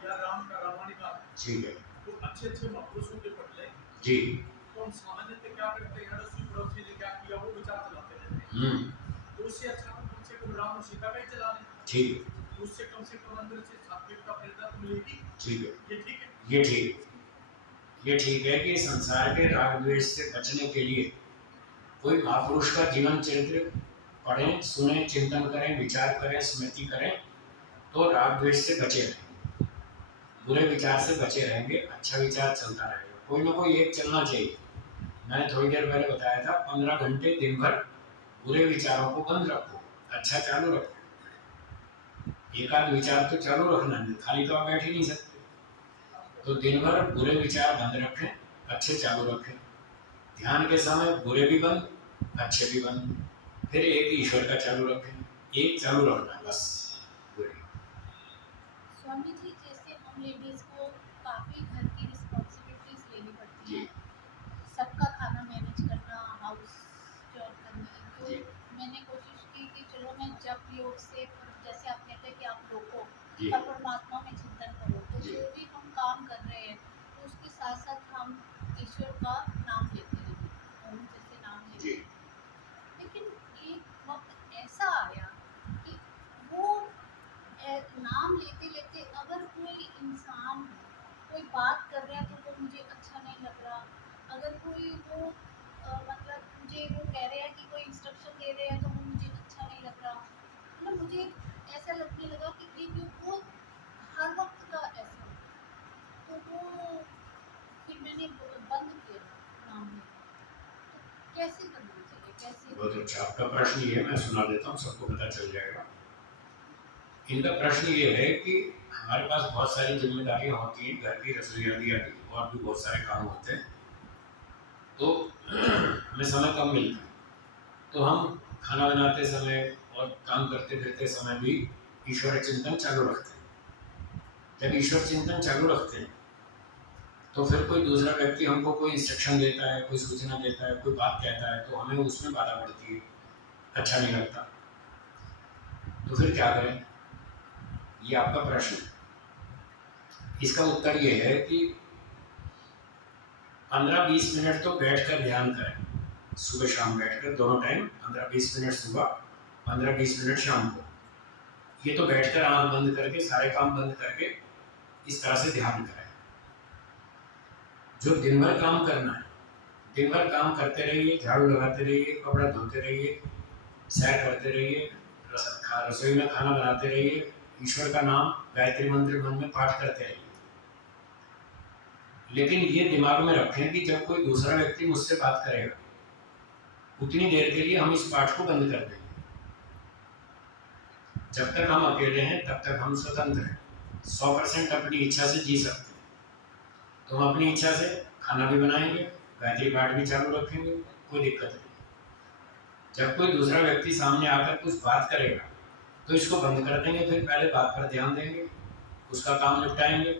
या राम का रामायण का, ठीक है, तो अच्छे महापुरुषों के पढ़ ले, जी, तो हम सामान्यतः क्या करते हैं, अड़ोसी पड़ोसी ने क्या किया वो विचार चलाते रहते हैं। तो उससे अच्छा तो कम से कम राम और सीता का ही चला लें, ठीक है, तो उससे कम से कम अंदर से सात्विकता प्रेरणा तो मिलेगी। ठीक है, ये ठीक है, ये ठीक, ये ठीक है कि संसार के राग द्वेष से बचने के लिए कोई महापुरुष का जीवन चरित्र पढ़ें, सुने, चिंतन करें, विचार करें, स्मृति करें, तो राग द्वेष से बचे रहेंगे, बुरे विचार से बचे रहेंगे, अच्छा विचार चलता रहेगा। कोई ना कोई एक चलना चाहिए। मैंने थोड़ी देर पहले बताया था, 15 घंटे दिन भर बुरे विचारों को बंद रखो, अच्छा चालू रखो। एक आध विचार तो चालू रखना है, खाली तो आप बैठ ही नहीं सकते। तो दिन भर बुरे विचार बंद रखें, अच्छे चालू रखें, ध्यान के समय बुरे भी बंद, अच्छे भी बंद, फिर एक ईश्वर का चालू रखें, एक चालू रखना है बस। स्वामी जी, जैसे हम लेडीज को काफ़ी घर की रिस्पॉन्सिबिलिटीज लेनी पड़ती जी हैं, सबका खाना मैनेज करना, हाउस जॉब करनी, तो जी मैंने कोशिश की कि चलो मैं जब योग से, जैसे आप कहते हैं कि आप रोको जी और परमात्मा में चिंतन करो, तो जी जो भी हम काम कर रहे हैं तो उसके साथ साथ हम ईश्वर का नाम लेते रहिए, ओम जैसे नाम जी लेते, लेकिन एक वक्त ऐसा आया कि वो नाम लेते लेते अगर कोई इंसान कोई बात कर रहा है तो वो मुझे अच्छा नहीं लग रहा, अगर कोई वो मतलब मुझे वो कह रहे हैं कि कोई इंस्ट्रक्शन दे रहे हैं तो वो मुझे अच्छा नहीं लग रहा, मतलब मुझे ऐसा लगने लगा कि वो हर वक्त का ऐसा होता है। तो वो फिर मैंने बंद किया नाम लेना, तो कैसे करना चाहिए, कैसे? बहुत अच्छा आपका प्रश्न ये है, मैं सुना देता हूँ, सबको पता चल जाएगा। इनका प्रश्न ये है कि हमारे पास बहुत सारी जिम्मेदारियां होती हैं, घर की रसोइयाँ भी आती, और भी बहुत सारे काम होते हैं, तो हमें समय कम मिलता है, तो हम खाना बनाते समय और काम करते फिरते समय भी ईश्वर चिंतन चालू रखते हैं। जब ईश्वर चिंतन चालू रखते हैं तो फिर कोई दूसरा व्यक्ति हमको कोई इंस्ट्रक्शन देता है, कोई सूचना देता है, कोई बात कहता है, तो हमें उसमें बाधा पड़ती है, अच्छा नहीं लगता, तो फिर क्या करें? ये आपका प्रश्न है। इसका उत्तर ये है कि 15-20 मिनट तो बैठकर ध्यान करें, सुबह शाम बैठकर, दोनों टाइम 15-20 मिनट सुबह, 15-20 मिनट शाम को। ये तो बैठकर आंख बंद करके, सारे काम बंद करके इस तरह से ध्यान करें। जो दिन भर काम करना है, दिन भर काम करते रहिए, झाड़ू लगाते रहिए, कपड़ा धोते रहिए, सैर करते रहिए, रसोई में खाना बनाते रहिए, ईश्वर का नाम गायत्री मंत्र मन में पाठ करते रहिए। लेकिन ये दिमाग में रखें कि जब कोई दूसरा व्यक्ति मुझसे बात करेगा, उतनी देर के लिए हम इस पाठ को बंद कर देंगे। जब तक हम अकेले हैं तब तक हम स्वतंत्र हैं, 100% अपनी इच्छा से जी सकते हैं। तो हम अपनी इच्छा से खाना भी बनाएंगे, गायत्री पाठ भी चालू रखेंगे, कोई दिक्कत नहीं। जब कोई दूसरा व्यक्ति सामने आकर कुछ बात करेगा तो इसको बंद कर देंगे, फिर पहले बात पर ध्यान देंगे, उसका काम निपटाएंगे,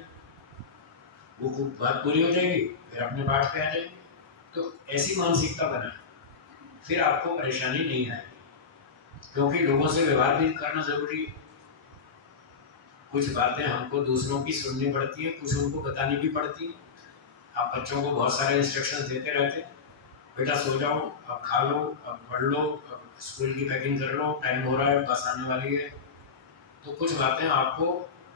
वो बात पूरी हो जाएगी, फिर अपने पाठ पे आ जाएंगे। तो ऐसी मानसिकता बनाए, फिर आपको परेशानी नहीं आएगी, क्योंकि लोगों से व्यवहार भी करना जरूरी है। कुछ बातें हमको दूसरों की सुननी पड़ती है, कुछ उनको बतानी भी पड़ती है। आप बच्चों को बहुत सारे इंस्ट्रक्शन देते रहते हैं, बेटा सो जाओ, अब खा लो, अब पढ़ लो, अब स्कूल की पैकिंग कर लो, टाइम हो रहा है, बस आने वाली है। तो कुछ बातें आपको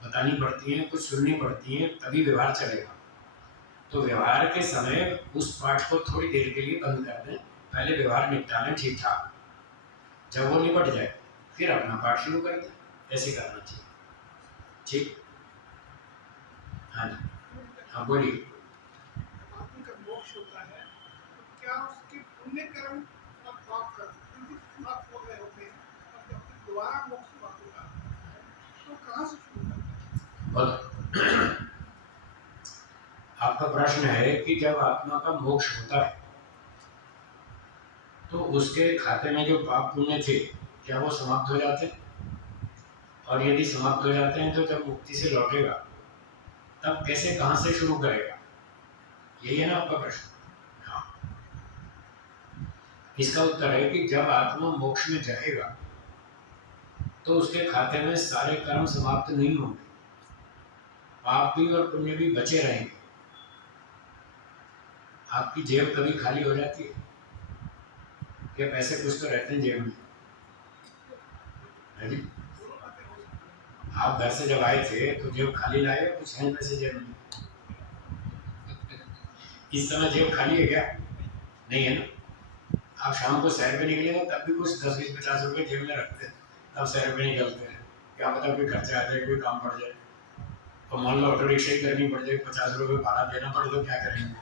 बतानी पड़ती हैं, कुछ सुननी पड़ती हैं, तभी व्यवहार चलेगा। तो व्यवहार के समय उस पाठ को थोड़ी देर के लिए बंद कर दें, पहले व्यवहार निपटा लें ठीक ठाक, जब वो निपट जाए फिर अपना पाठ शुरू कर दें। ऐसे करना चाहिए, ठीक? हाँ जी, हाँ बोलिए। आत्मा का मोक्ष होता है तो क्या उसके पुण्य कर्म अब प्राप्त हो गए होते हैं और जब तक दोबारा मोक्ष प्राप्त होगा तो कहाँ से शुरू करते हैं? आपका प्रश्न है कि जब आत्मा का मोक्ष होता है तो उसके खाते में जो पाप पुण्य थे क्या वो समाप्त हो जाते हैं? और यदि समाप्त हो जाते हैं तो जब मुक्ति से लौटेगा तब कैसे, कहाँ से शुरू करेगा? यही है ना आपका प्रश्न? हाँ। इसका उत्तर है कि जब आत्मा मोक्ष में जाएगा तो उसके खाते में सारे कर्म समाप्त नहीं होंगे, पाप भी और पुण्य भी बचे रहेंगे। आपकी जेब कभी खाली हो जाती है क्या? पैसे कुछ तो रहते हैं जेब में, है जी? आप घर से जब आए थे तो जेब खाली लाए, कुछ है पैसे जेब में? इस समय जेब खाली है क्या? नहीं है ना। आप शाम को सैर पे निकलेंगे तब भी कुछ 10-20-50 रुपए जेब में रखते हैं, तब सैर पे निकलते हैं, क्या पता कोई खर्चा आ जाए, कोई काम पड़ जाए, तो मान लो ऑटो रिक्शा ही करनी पड़ जाए, 50 रुपये भाड़ा देना पड़े तो क्या करेंगे?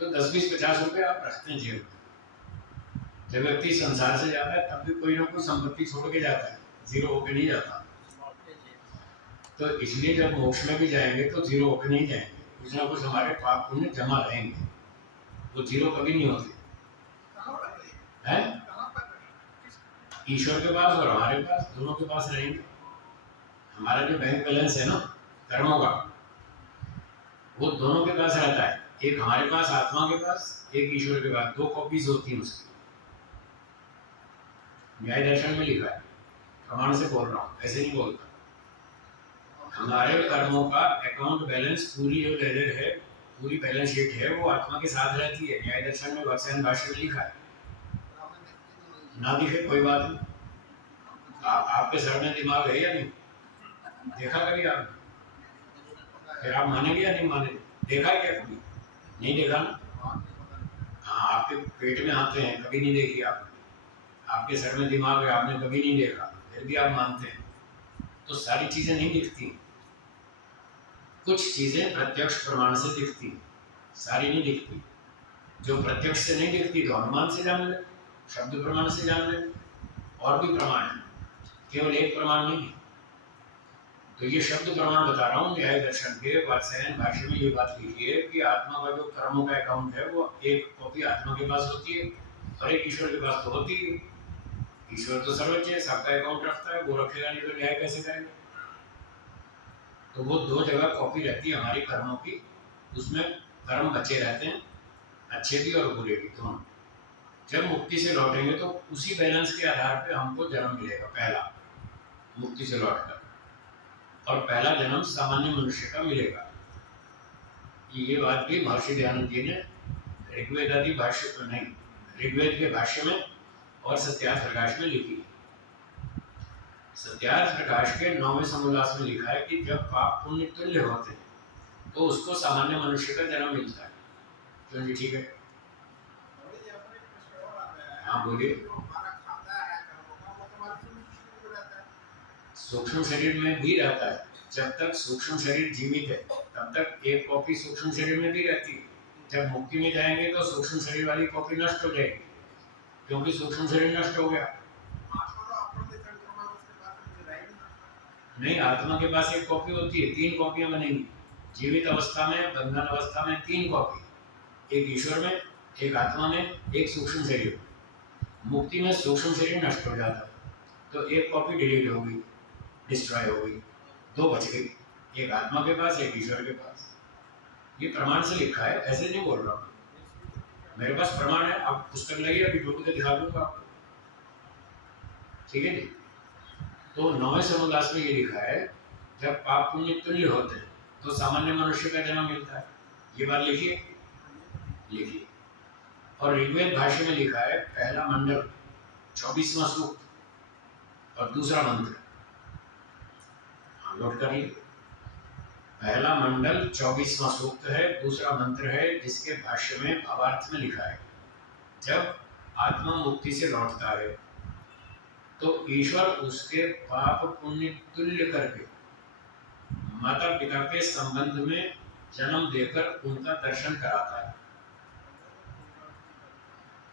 तो 10-20-50 रुपये आप रखते हैं जेब में। जब व्यक्ति संसार से जाता है तब भी कोई ना कोई संपत्ति छोड़ के जाता है, जीरो होके नहीं जाता। तो इसलिए जब मोक्ष में भी जाएंगे तो जीरो होके नहीं जाएंगे, कुछ ना कुछ हमारे पाप पुण्य जमा रहेंगे। वो जीरो कभी नहीं होती कहाँ पर रही? है। कहाँ पर रही? किस ईश्वर के पास और हमारे पास, दोनों के पास रहेंगे। हमारा जो बैंक बैलेंस है ना कर्मों का, वो दोनों के पास रहता है। एक हमारे पास, आत्मा के पास, एक ईश्वर के पास। 2 कॉपीज होती हैं उसकी। न्याय दर्शन में लिखा है, प्रमाण से बोल रहा हूँ, ऐसे नहीं बोलता। हमारे कर्मों का अकाउंट बैलेंस, पूरी जो लेजर है, पूरी बैलेंस शीट है, वो आत्मा के साथ रहती है। न्याय दर्शन में वत्स्यायन भाष्य में लिखा है। ना दिखे कोई बात नहीं। आपके सर में दिमाग है या नहीं? देखा कभी आपने? फिर आप मानेंगे या नहीं मानेंगे? देखा है क्या कभी? नहीं देखा ना? हाँ, आपके पेट में आते हैं, कभी नहीं देखी आपने। आपके सर में दिमाग है, आपने कभी नहीं देखा, फिर भी आप मानते हैं। तो सारी चीजें नहीं दिखती, कुछ चीजें प्रत्यक्ष प्रमाण से दिखती, सारी नहीं दिखती। जो प्रत्यक्ष से नहीं दिखती तो अनुमान से जान ले, शब्द प्रमाण से जान ले। और भी प्रमाण है, केवल एक प्रमाण नहीं है। तो ये शब्द प्रमाण बता रहा हूँ। न्याय दर्शन के वत्स्यायन भाष्य में ये बात लिखी है कि आत्मा का जो कर्मों का अकाउंट है, वो एक कॉपी आत्मा के पास होती है और एक ईश्वर के पास तो होती है। ईश्वर तो सर्वोच्च है, सबका अकाउंट रखता है, वो रखेगा नहीं तो न्याय कैसे करेगा? तो वो 2 जगह कॉपी रहती है हमारी कर्मों की, उसमें कर्म बचे रहते हैं, अच्छे भी और बुरे भी दोनों। जब मुक्ति से लौटेंगे तो उसी बैलेंस के आधार पे हमको जन्म मिलेगा, पहला मुक्ति से लौटकर, और पहला जन्म सामान्य मनुष्य का मिलेगा। ये बात भी महर्षि दयानंद जी ने ऋग्वेद आदि भाष्य में नहीं, ऋग्वेद के भाष्य में और सत्यार्थ प्रकाश में लिखी। सत्यार्थ प्रकाश के 9वें समोल्लास में लिखा है कि जब पाप पुण्य तुल्य होते हैं तो उसको सामान्य मनुष्य का जन्म मिलता है। क्यों जी? ठीक है, हाँ बोलिए। सूक्ष्म शरीर में भी रहता है। जब तक सूक्ष्म शरीर जीवित है तब तक एक कॉपी सूक्ष्म शरीर में भी रहती है। जब मुक्ति में जाएंगे तो सूक्ष्म शरीर वाली कॉपी नष्ट हो जाएगी, क्योंकि सूक्ष्म शरीर नष्ट हो गया। नहीं, आत्मा के पास एक कॉपी होती है, 3 कॉपियां बनेंगी। जीवित अवस्था में, बंधन अवस्था में 3 कॉपी, एक ईश्वर में, एक आत्मा में, एक सूक्ष्म शरीर में। मुक्ति में सूक्ष्म शरीर नष्ट हो जाता है तो एक कॉपी डिलीट हो गई, डिस्ट्रॉय हो गई, 2 बच गई, एक आत्मा के पास, एक ईश्वर के पास। ये प्रमाण से लिखा है, ऐसे नहीं बोल रहा हूँ। मेरे पास प्रमाण है, आप पुस्तक लाइए, अभी ढूंढ के दिखा दूंगा आपको। ठीक है जी। तो 9वें समोल्लास में ये लिखा है, जब पाप पुण्य तुल्य होते हैं तो सामान्य मनुष्य का जन्म मिलता है। ये बात लिखिए, लिखिए। और ऋग्वेद भाष्य में लिखा है, पहला मंडल 24वां सूक्त और दूसरा मंत्र, नोट करिए। पहला मंडल 24वां सूक्त है, दूसरा मंत्र है, जिसके भाष्य में भावार्थ में लिखा है, जब आत्मा मुक्ति से लौटता है तो ईश्वर उसके पाप पुण्य तुल्य करके माता पिता के संबंध में जन्म देकर उनका दर्शन कराता है।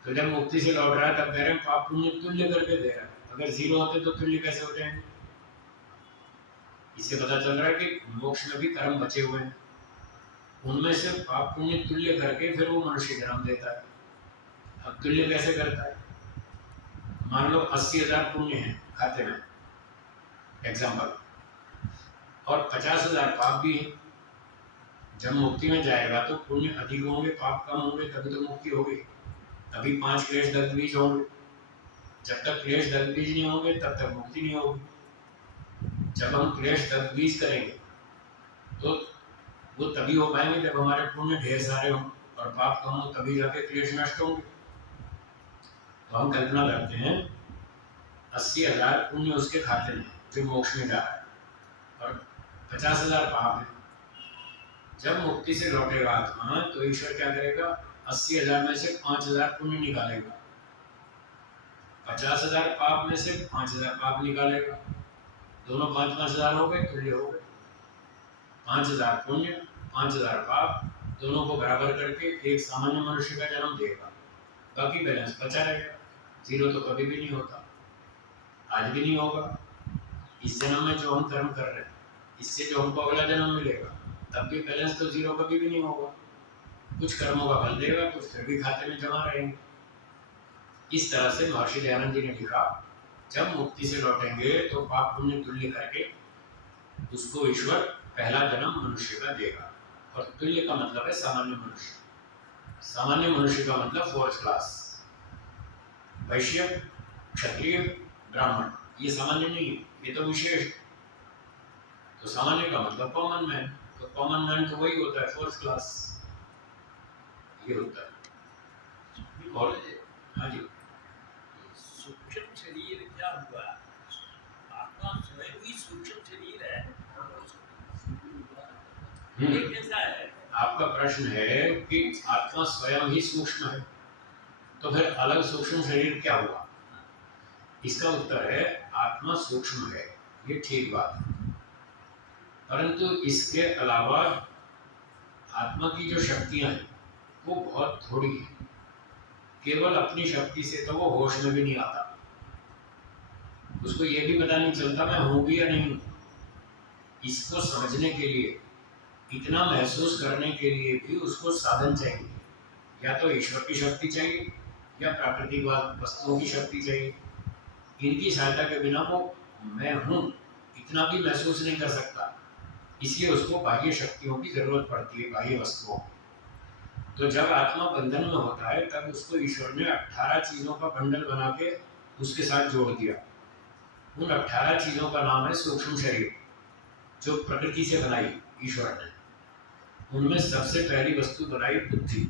तो जब मुक्ति से लौट रहा है तब कह रहे हैं पाप पुण्य तुल्य करके दे रहा है। अगर 0 होते तो तुल्य कैसे हो जाएंगे? इससे पता चल रहा है कि मोक्ष में भी कर्म बचे हुए हैं, उनमें से पाप पुण्य तुल्य करके फिर वो मनुष्य जन्म देता है। अब तुल्य कैसे करता है? मान लो 80,000 पुण्य है खाते में, एग्जाम्पल, और 50,000 पाप भी है। जब मुक्ति में जाएगा तो पुण्य अधिक होंगे, पाप कम होंगे, तभी तो मुक्ति होगी। तभी 5 क्लेश दग्ध बीज होंगे। जब तक क्लेश दग्ध बीज नहीं होंगे तब तक मुक्ति नहीं होगी। जब हम क्लेश दग्ध बीज करेंगे तो वो तभी हो पाएंगे जब हमारे पुण्य ढेर सारे हों और पाप कम हो, तभी जाके क्लेश नष्ट होंगे। तो हम कल्पना करते हैं 80,000 पुण्य उसके खाते में जो मोक्ष में जा रहा है और 50,000 पाप है। जब मुक्ति से लौटेगा आत्मा तो ईश्वर क्या करेगा? 80,000 में से 5,000 पुण्य निकालेगा, 50,000 पाप में से 5,000 पाप निकालेगा, दोनों 5,000 हो गए, तुल्य हो गए। 5,000 पुण्य, 5,000 पाप, दोनों को बराबर करके एक सामान्य मनुष्य का जन्म देगा, बाकी बैलेंस बचा रहेगा। 0 तो कभी भी नहीं होता, आज भी नहीं होगा। इस जन्म में जो हम कर्म कर रहे हैं, इससे जो हमको अगला जन्म मिलेगा, तब भी बैलेंस तो 0 कभी भी नहीं होगा। कुछ कर्मों का फल देगा, कुछ फिर भी खाते में जमा रहेंगे। इस तरह से महर्षि दयानंद जी ने लिखा, जब मुक्ति से लौटेंगे तो पाप पुण्य तुल्य करके उसको ईश्वर पहला जन्म मनुष्य का देगा। और तुल्य का मतलब है सामान्य मनुष्य। सामान्य मनुष्य का मतलब फोर्थ क्लास, वैश्य, क्षत्रिय, ब्राह्मण, ये सामान्य नहीं है, ये तो विशेष। तो सामान्य का मतलब कॉमन मैन, तो कॉमन मैन तो वही होता है, फोर्थ क्लास, ये होता है। और हाँ जी, सूक्ष्म शरीर क्या हुआ? आत्मा स्वयं ही सूक्ष्म शरीर है। ये कैसा है? आपका प्रश्न है कि आत्मा स्वयं ही सूक्ष्म है, तो फिर अलग सूक्ष्म शरीर क्या हुआ? इसका उत्तर है आत्मा सूक्ष्म है, ये ठीक बात है, परंतु इसके अलावा आत्मा की जो शक्तियां हैं वो बहुत थोड़ी है। केवल अपनी शक्ति से तो वो होश में भी नहीं आता, उसको ये भी पता नहीं चलता मैं हूँ भी या नहीं हूँ। इसको समझने के लिए, इतना महसूस करने के लिए भी उसको साधन चाहिए, या तो ईश्वर की शक्ति चाहिए या प्राकृतिक वस्तुओं की शक्ति चाहिए। इनकी सहायता के बिना वो मैं हूँ इतना भी महसूस नहीं कर सकता, इसलिए उसको बाह्य शक्तियों की जरूरत पड़ती है, बाह्य वस्तुओं की। तो जब आत्मा बंधन में होता है तब उसको ईश्वर ने 18 चीजों का बंडल बना के उसके साथ जोड़ दिया। उन 18 चीजों का नाम है सूक्ष्म शरीर, जो प्रकृति से बनाई ईश्वर ने। उनमें सबसे पहली वस्तु बनाई बुद्धि।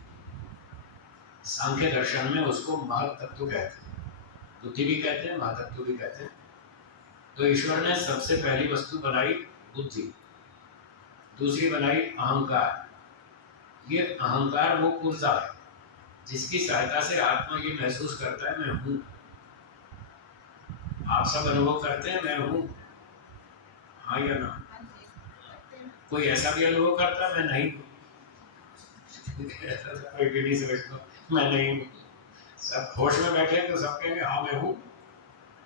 सांख्य दर्शन में उसको महत्तत्व कहते हैं, बुद्धि भी कहते हैं, महत्तत्व भी कहते हैं। तो ईश्वर ने सबसे पहली वस्तु बनाई बुद्धि, दूसरी बनाई अहंकार। ये अहंकार वो ऊर्जा है जिसकी सहायता से आत्मा ये महसूस करता है मैं हूँ। आप सब अनुभव करते हैं मैं हूँ, हाँ या ना? कोई ऐसा भी अनुभव करता है मैं नहीं हूँ? कोई भी नहीं समझता मैं नहीं हूँ। सब होश में बैठे हैं तो सब कहेंगे हाँ मैं हूँ,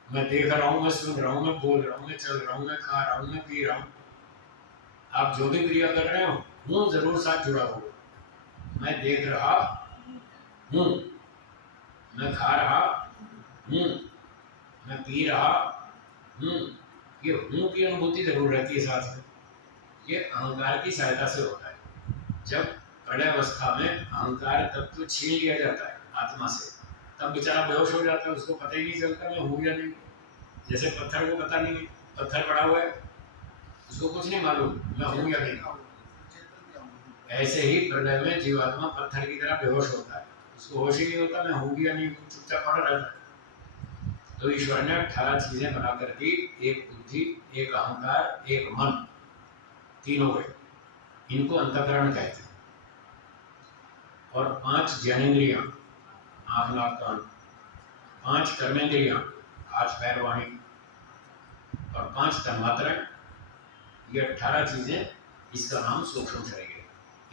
मैं देख रहा हूँ, मैं सुन रहा हूँ, मैं बोल रहा हूँ, मैं चल रहा हूँ, मैं खा रहा हूँ, मैं पी रहा हूँ। आप जो भी क्रिया कर रहे हो हूँ जरूर साथ जुड़ा हुआ। मैं देख रहा हूँ, मैं खा रहा हूँ, मैं पी रहा हूँ, ये हूँ की अनुभूति जरूर रहती है साथ में। ये अहंकार की सहायता से होता है। जब प्रलय अवस्था में अहंकार तत्व छीन लिया जाता है आत्मा से, तब बेचारा बेहोश हो जाता है, उसको पता ही नहीं चलता मैं हूँ या नहीं। जैसे पत्थर को पता नहीं है, पत्थर पड़ा हुआ है, उसको कुछ नहीं मालूम मैं हूँ या नहीं। ऐसे ही प्रलय में जीवात्मा पत्थर की तरह बेहोश होता है, उसको होश ही नहीं होता मैं हूँ भी या नहीं, चुपचाप पड़ा रहता है। तो ईश्वर ने 18 चीजें बना कर दी, एक बुद्धि, एक अहंकार, एक मन, तीनों गए। इनको अंतःकरण कहते हैं। और 5 ज्ञानेंद्रियां, आँख नाक कान, 5 कर्मेंद्रियां, हाथ पैर वाणी, और 5 तन्मात्राएं, ये 18 चीजें, इसका नाम सूक्ष्म शरीर है।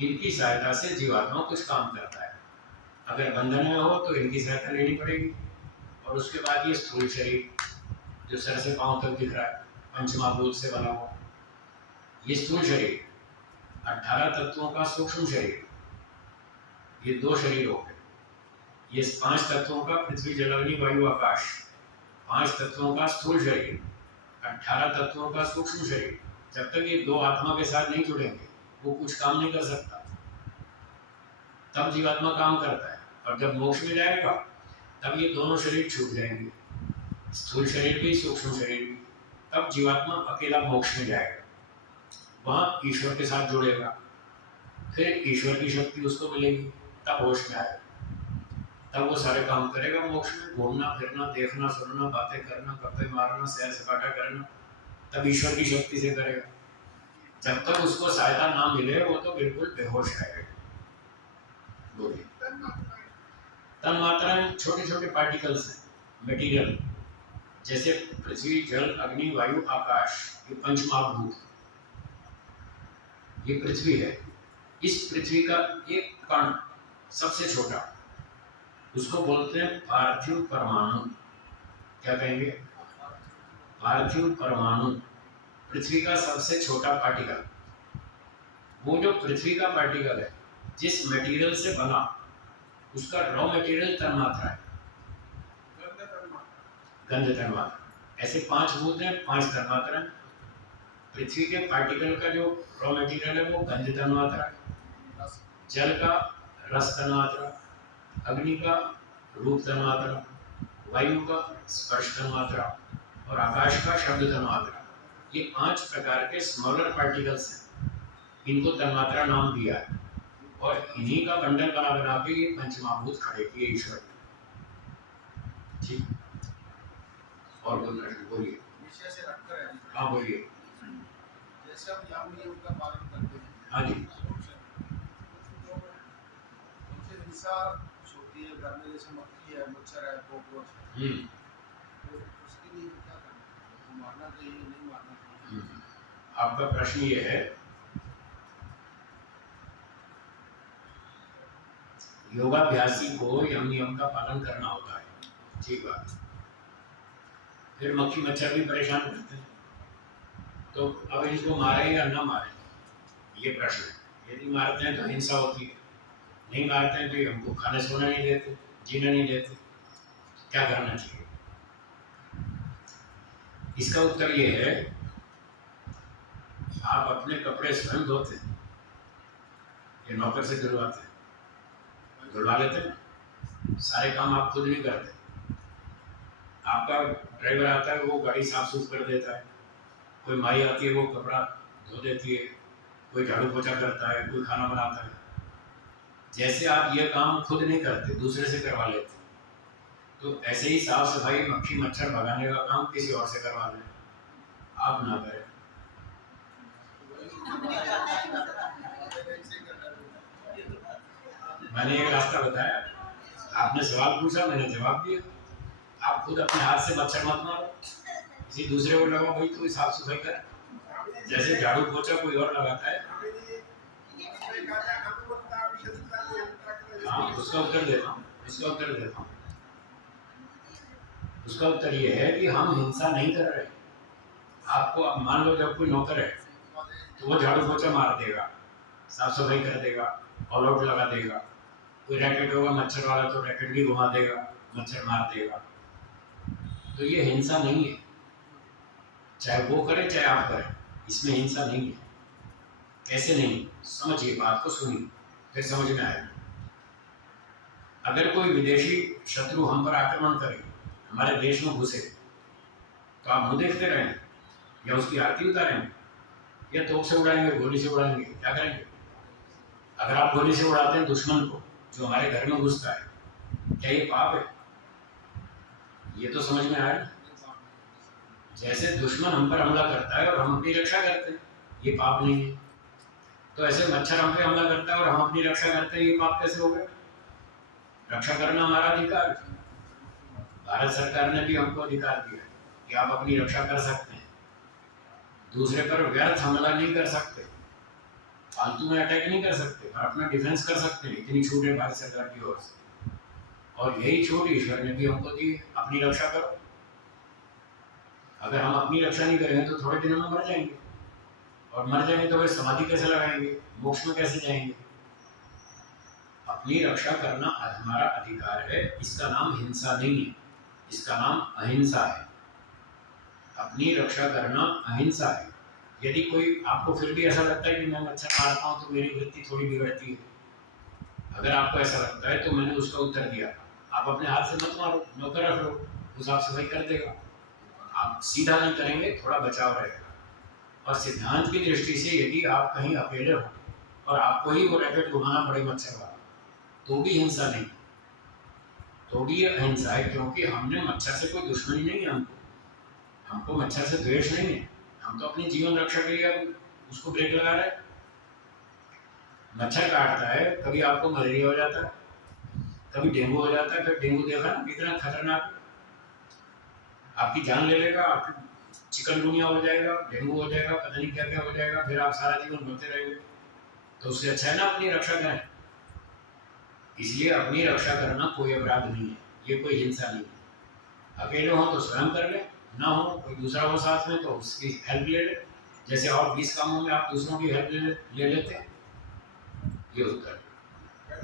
इनकी सहायता से जीवात्मा कुछ काम करता है। अगर बंधन में हो तो इनकी सहायता लेनी पड़ेगी। और उसके बाद ये स्थूल शरीर जो सर से पांव तक दिख रहा है, पंचमहाभूत से बना हुआ, ये स्थूल शरीर। 18 तत्वों का सूक्ष्म शरीर, ये 2 शरीर हो गए। ये 5 तत्वों का पृथ्वी जल अग्नि वायु आकाश, 5 तत्वों का स्थूल शरीर, 18 तत्वों का सूक्ष्म शरीर। जब तक ये 2 आत्मा के साथ नहीं जुड़ेंगे वो कुछ काम नहीं कर सकता। तब जीवात्मा काम करता है, और जब मोक्ष में जाएगा तब ये दोनों शरीर छूट जाएंगे, स्थूल शरीर भी सूक्ष्म शरीर भी। तब जीवात्मा अकेला मोक्ष में जाएगा, वहाँ ईश्वर के साथ जुड़ेगा, फिर ईश्वर की शक्ति उसको मिलेगी, तब होश में आएगा, तब वो सारे काम करेगा मोक्ष में। घूमना फिरना, देखना सुनना, बातें करना, गप्पे मारना, सैर सपाटा करना, तब ईश्वर की शक्ति से करेगा। जब तक उसको सहायता ना मिले वो तो बिल्कुल बेहोश रहेगा। बोलिए। तन्मात्राएं छोटे छोटे पार्टिकल्स हैं, मटेरियल, जैसे पृथ्वी जल अग्नि वायु आकाश, ये पंचमहाभूत, ये पृथ्वी है। इस पृथ्वी का एक कण सबसे छोटा, उसको बोलते हैं पार्थिव परमाणु। क्या कहेंगे? पार्थिव परमाणु, पृथ्वी का सबसे छोटा पार्टिकल। वो जो पृथ्वी का पार्टिकल है जिस मटेरियल से बना उसका रॉ मटेरियल तन्मात्रा है, गंध कर्म गंध तन्मात्रा। ऐसे 5 भूत हैं, 5 तन्मात्रा हैं। पृथ्वी के पार्टिकल का जो रॉ मटेरियल है वो गंध तन्मात्रा है, रस जल का रस तन्मात्रा, अग्नि का रूप तन्मात्रा, वायु का स्पर्श तन्मात्रा और आकाश का शब्द तन्मात्रा। ये 5 प्रकार के स्मॉलर पार्टिकल्स हैं, इनको तन्मात्रा नाम दिया है और इन्हीं का बंडल बना बना के ये पंचमहाभूत खड़े किए ईश्वर ने। ठीक, और कोई प्रश्न बोलिए। विषय से रखकर है। हाँ बोलिए। जैसे हम यम नियम का पालन करते हैं, हाँ जी। तो उनसे हिंसा होती है घर में, जैसे मक्खी है, मच्छर है, कॉकरोच है, तो उसके लिए क्या करना है? मारना चाहिए, नहीं मारना चाहिए? आपका प्रश्न ये है, योगाभ्यासी को यम नियम का पालन करना होता है, ठीक बात। फिर मक्खी मच्छर भी परेशान करते हैं, तो अब इनको मारे या ना मारे, ये प्रश्न है। यदि मारते हैं तो हिंसा होती है, नहीं मारते हैं तो ये हमको खाने सोने नहीं देते, जीने नहीं देते, क्या करना चाहिए? इसका उत्तर ये है, आप अपने कपड़े स्वयं धोते हैं या नौकर से धुलवाते हैं? धुलवा लेते हैं, सारे काम आप खुद नहीं करते। आपका ड्राइवर आता है, वो गाड़ी साफ सुफ कर देता है, कोई माई आती है, वो कपड़ा धो देती है, कोई झाड़ू पोछा करता है, कोई खाना बनाता है। जैसे आप ये काम खुद नहीं करते, दूसरे से करवा लेते, तो ऐसे ही साफ सफाई, मक्खी मच्छर भगाने का काम किसी और से करवा लें, आप ना करें। मैंने एक रास्ता बताया, आपने सवाल पूछा, मैंने जवाब दिया। आप खुद अपने हाथ से मच्छर मत मारो, किसी दूसरे को लगाओ, भाई तू साफ सफाई कर। जैसे झाड़ू पोछा कोई और लगाता है। हाँ, उसका उत्तर देता हूँ, उसका उत्तर ये है कि हम हिंसा नहीं कर रहे। आपको अब मान लो जब कोई नौकर है तो वो झाड़ू पोछा मार देगा, साफ सफाई कर देगा, ऑल आउट लगा देगा। कोई रैकेट होगा मच्छर वाला तो रैकेट भी घुमा देगा, मच्छर मार देगा। तो ये हिंसा नहीं है, चाहे वो करे चाहे आप करें, इसमें हिंसा नहीं है। कैसे नहीं? समझिए, बात को सुनिए, फिर समझ में आएगा। अगर कोई विदेशी शत्रु हम पर आक्रमण करे, हमारे देश में घुसे, तो आप मुँह देखते रहेंगे या उसकी आरती उतारेंगे या तोप से उड़ाएंगे, गोली से उड़ाएंगे, क्या करेंगे? अगर आप गोली से उड़ाते हैं दुश्मन को जो हमारे घर में घुसता है, क्या ये पाप है? ये तो समझ में आया। जैसे दुश्मन हम पर हमला करता है और हम अपनी रक्षा करते हैं, ये पाप नहीं है। तो ऐसे मच्छर हम पे हमला करता है और हम अपनी रक्षा करते हैं, ये पाप कैसे हो गया? रक्षा करना हमारा अधिकार है। भारत सरकार ने भी हमको अधिकार दिया कि आप अपनी रक्षा कर सकते हैं, दूसरे पर व्यर्थ हमला नहीं कर सकते, फालतू में अटैक नहीं कर सकते, पर अपना डिफेंस कर सकते हैं। इतनी छूट है भारत सरकार की ओर से, और यही छूट ईश्वर ने भी हमको दी है, अपनी रक्षा करो। अगर हम अपनी रक्षा नहीं करेंगे तो थोड़े दिनों में मर जाएंगे, और मर जाएंगे तो फिर समाधि कैसे लगाएंगे, मोक्ष में कैसे जाएंगे? अपनी रक्षा करना हमारा अधिकार है, इसका नाम हिंसा नहीं है, इसका नाम अहिंसा है। अपनी रक्षा करना अहिंसा है। यदि कोई आपको फिर भी ऐसा लगता है कि मैं मच्छर मारता हूँ तो मेरी वृत्ति थोड़ी बिगड़ती है, अगर आपको ऐसा लगता है तो मैंने उसका उत्तर दिया, आप अपने हाथ से मत मारो, नौकर रख लो, वो साफ सफाई कर देगा। आप सीधा नहीं करेंगे, थोड़ा बचाव रहेगा। और सिद्धांत की दृष्टि से यदि आप कहीं अकेले हो और आपको ही वो रैकेट घुमाना पड़े मच्छर वाला, तो भी हिंसा नहीं, तो भी ये अहिंसा है, क्योंकि हमने मच्छर से कोई दुश्मनी नहीं है, हमको मच्छर से द्वेष नहीं है, हम तो अपनी जीवन रक्षा के लिए उसको ब्रेक लगा रहे हैं। मच्छर काटता है, कभी आपको मलेरिया हो जाता है, कभी डेंगू हो जाता है। फिर डेंगू देखा ना कितना खतरनाक, आपकी जान ले लेगा, आपकी चिकनगुनिया हो जाएगा, डेंगू हो जाएगा, पता नहीं क्या क्या हो जाएगा, फिर आप सारा जीवन मरते रहेंगे। तो उससे अच्छा है ना अपनी रक्षा करें। इसलिए अपनी रक्षा करना कोई अपराध नहीं है, ये कोई हिंसा नहीं है। अकेले हो तो स्वयं कर ले, ना हो कोई दूसरा हो साथ में तो उसकी हेल्प ले ले, जैसे और 20 कामों में आप दूसरों की हेल्प ले लेते हैं। ये उत्तर।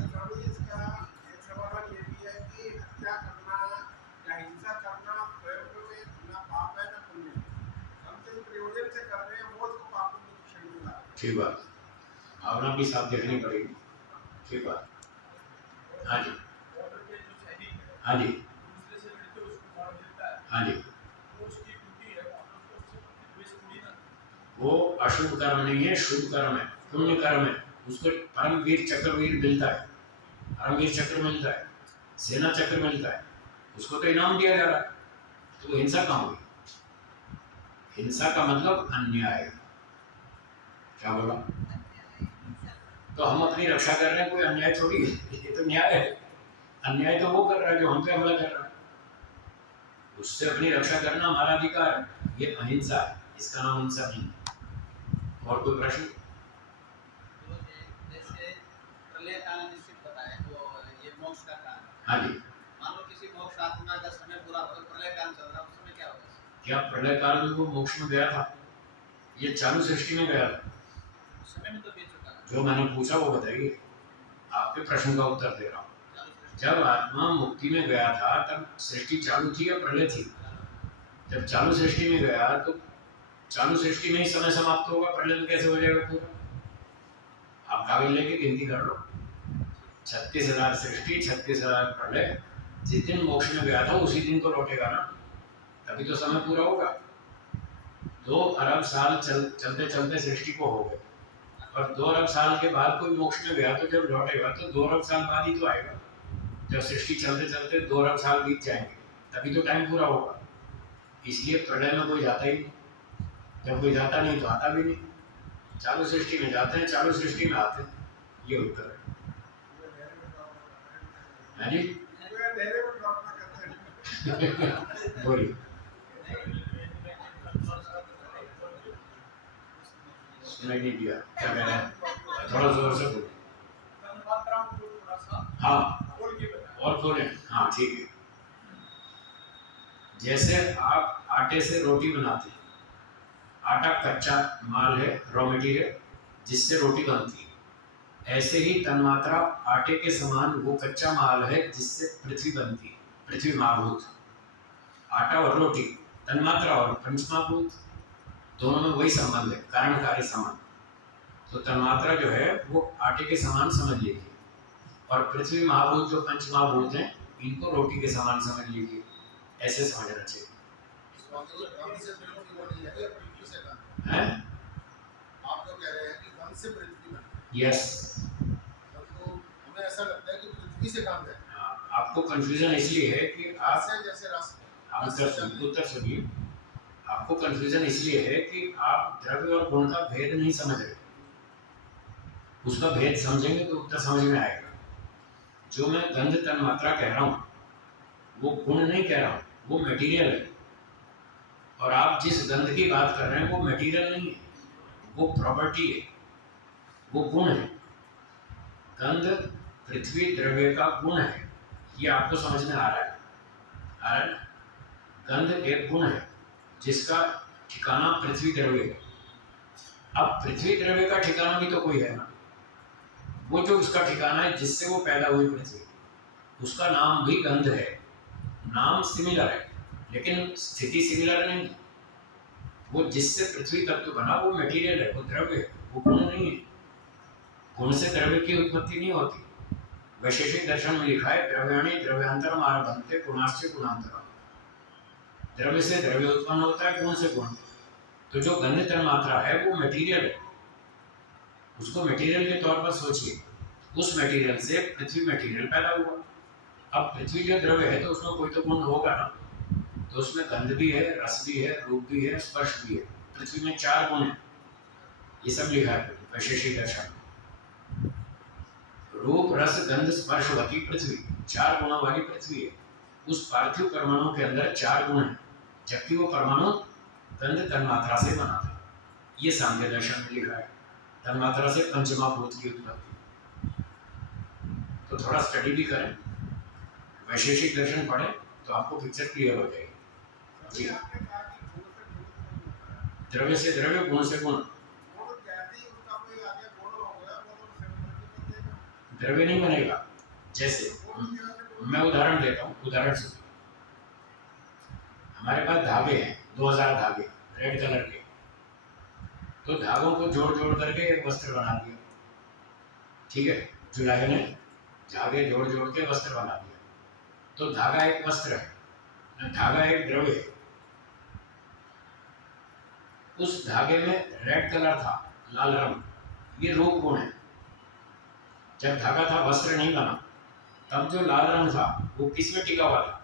स्वामी इसका एक समाधान ये भी है कि हत्या करना या हिंसा करना स्वयं में ना पाप है ना पुण्य है। हम तो प्रयोजन से कर रहे हैं, वो उसको पाप पुण्य की श्रेणी में ला रहे हैं। ठीक बात, भावना भी साफ देखनी पड़ेगी। ठीक बात। हाँ जी, बॉर्डर पे जो सैनिक है हाँ जी, दूसरे से लड़के उसको मार देता है, हाँ जी। वो उसकी ड्यूटी है, आपको उससे द्वेष थोड़ी ना। वो अशुभ कर्म नहीं है, शुभ कर्म है, पुण्य कर्म है। उसको परमवीर चक्रवीर मिलता है, परमवीर चक्र मिलता है, सेना चक्र मिलता है, उसको तो इनाम दिया जा रहा है। तो हिंसा कहाँ हुई? हिंसा का मतलब अन्याय। क्या बोला? तो हम अपनी रक्षा कर रहे हैं, कोई अन्याय थोड़ी है, ये तो न्याय है। अन्याय तो वो कर रहा है जो हम पे हमला कर रहा है, उससे अपनी रक्षा करना हमारा अधिकार है। ये अहिंसा है, इसका नाम हिंसा नहीं है। और कोई प्रश्न? तो जैसे प्रलय काल निश्चित बताया तो ये मोक्ष का काल। हाँ जी। मान लो किसी मोक्ष आत्मा का समय पूरा हो, प्रलय काल चल रहा है, उस समय क्या होगा? क्या प्रलय काल में वो मोक्ष में गया था? ये चालू सृष्टि में गया था। समय में तो बीत चुका है। जो मैंने पूछा वो बताइए, आपके प्रश्न का उत्तर दे रहा हूँ। चालू सृष्टि। जब आत्मा मुक्ति में गया था तब सृष्टि चालू थी या प्रलय थी? जब चालू सृष्टि में गया तो चालू सृष्टि में ही समय समाप्त होगा, प्रलय में कैसे हो जाएगा पूरा? आप कागज लेके गिनती कर लो, 36,000 सृष्टि, 36,000 प्रलय। जिस दिन मोक्ष में गया था उसी दिन तो लौटेगा ना, तभी तो समय पूरा होगा। 2 अरब साल चलते चलते सृष्टि को हो गए, और 2 अरब साल के बाद कोई मोक्ष में गया तो जब लौटेगा तो 2 अरब साल बाद ही तो आएगा। जब सृष्टि चलते चलते 2 अरब साल बीत जाएंगे तभी तो टाइम पूरा होगा। इसलिए प्रलय में कोई जाता ही नहीं, जब कोई जाता नहीं तो आता भी नहीं। चालू सृष्टि में जाते हैं, चालू सृष्टि में आते हैं। ये उत्तर है जी। अंधेरे में ड्रॉप ना करते हैं। बोलिए, सुनाई नहीं दिया क्या कह रहे हैं? थोड़ा जोर से बोलो। तन्मात्राओं को थोड़ा सा हाँ, बोल के बताएं। और बोले। हाँ ठीक है। जैसे आप आटे से रोटी बनाते हैं, आटा कच्चा माल है, रॉ मटेरियल, जिससे रोटी बनती है। ऐसे ही तन्मात्रा आटे के समान वो कच्चा माल है जिससे पृथ्वी बनती है, पृथ्वी महाभूत। आटा और रोटी, तन्मात्रा और पंचमहाभूत, दोनों में वही संबंध है, कारण कार्य संबंध। तो तन्मात्रा जो है वो आटे के समान समझ लीजिए, और पृथ्वी महाभूत जो पंचमहाभूत हैं इनको रोटी के समान समझ लीजिए। ऐसे समझना चाहिए। हैं? आप लोग कह रहे हैं कि वन से पृथ्वी बनी, यस। तो हमें ऐसा लगता है कि पृथ्वी से काम है। आपको कंफ्यूजन इसलिए है कि आप जैसे उत्तर सुनिए। आपको कंफ्यूजन इसलिए है कि आप द्रव्य और गुण का भेद नहीं समझ रहे। उसका भेद समझेंगे तो उत्तर समझ में आएगा। जो मैं गंध तन्मात्रा कह रहा हूँ वो गुण नहीं कह रहा हूँ, वो मटेरियल है। और आप जिस गंध की बात कर रहे हैं वो मटेरियल नहीं है, वो प्रॉपर्टी है, वो गुण है। गंध पृथ्वी द्रव्य का गुण है, ये आपको समझ में आ रहा है? आ रहा है ना? गंध एक गुण है जिसका ठिकाना पृथ्वी द्रव्य है। अब पृथ्वी द्रव्य का ठिकाना भी तो कोई है ना, वो जो उसका ठिकाना है जिससे वो पैदा हुई पृथ्वी, उसका नाम भी गंध है। नाम सिमिलर है लेकिन स्थिति सिमिलर नहीं। वो जिससे पृथ्वी तत्व बना वो मटेरियल है, वो द्रव्य है, वो गुण नहीं है। गुण से द्रव्य की उत्पत्ति नहीं होती। वैशेषिक दर्शन में लिखा है द्रव्याणि द्रव्यांतरम आरभन्ते गुणाश्च गुणांतरम। द्रव्य से द्रव्य उत्पन्न होता है, गुण से गुण। तो जो गंध तन्मात्रा है वो मटेरियल है, उसको मटेरियल के तौर पर सोचिए। उस मटेरियल से पृथ्वी मटेरियल पैदा हुआ। अब पृथ्वी जो द्रव्य है तो उसमें कोई तो गुण होगा ना, तो उसमें गंध भी है, रस भी है, रूप भी है, स्पर्श भी है। पृथ्वी में 4 गुण है, ये सब लिखा है वैशेषिक दर्शन। रूप रस गंध स्पर्शवती पृथ्वी, 4 गुणों वाली पृथ्वी है। उस पार्थिव परमाणु के अंदर 4 गुण है, जबकि वो परमाणु गंध तन्मात्रा से बना था। ये सांख्य दर्शन में लिखा है, तन्मात्रा से पंचमहाभूत की उत्पत्ति। तो थोड़ा स्टडी भी करें, वैशेषिक दर्शन पढ़ें तो आपको पिक्चर क्लियर हो जाएगी। अभी आपने कहा कि गुण से गुण उत्पन्न होता है। द्रव्य से द्रव्य, गुण से गुण। गुण जैसे ही उसका कोई आगे गुण हो गया वो तो सेवन बन जाएगा। द्रव्य नहीं बनेगा। जैसे मैं उदाहरण देता हूँ, उदाहरण सुनिए। हमारे पास धागे हैं 2000 धागे रेड कलर के, तो धागों को जोड़ जोड़ करके एक वस्त्र बना दिया, ठीक है। जुलाई ने धागे जोड़ जोड़ के वस्त्र बना दिया, तो धागा एक वस्त्र है, धागा एक द्रव्य है। उस धागे में रेड कलर था, लाल रंग, ये रूप गुण है। जब धागा था, वस्त्र नहीं बना, तब जो लाल रंग था वो किस में टिका हुआ था?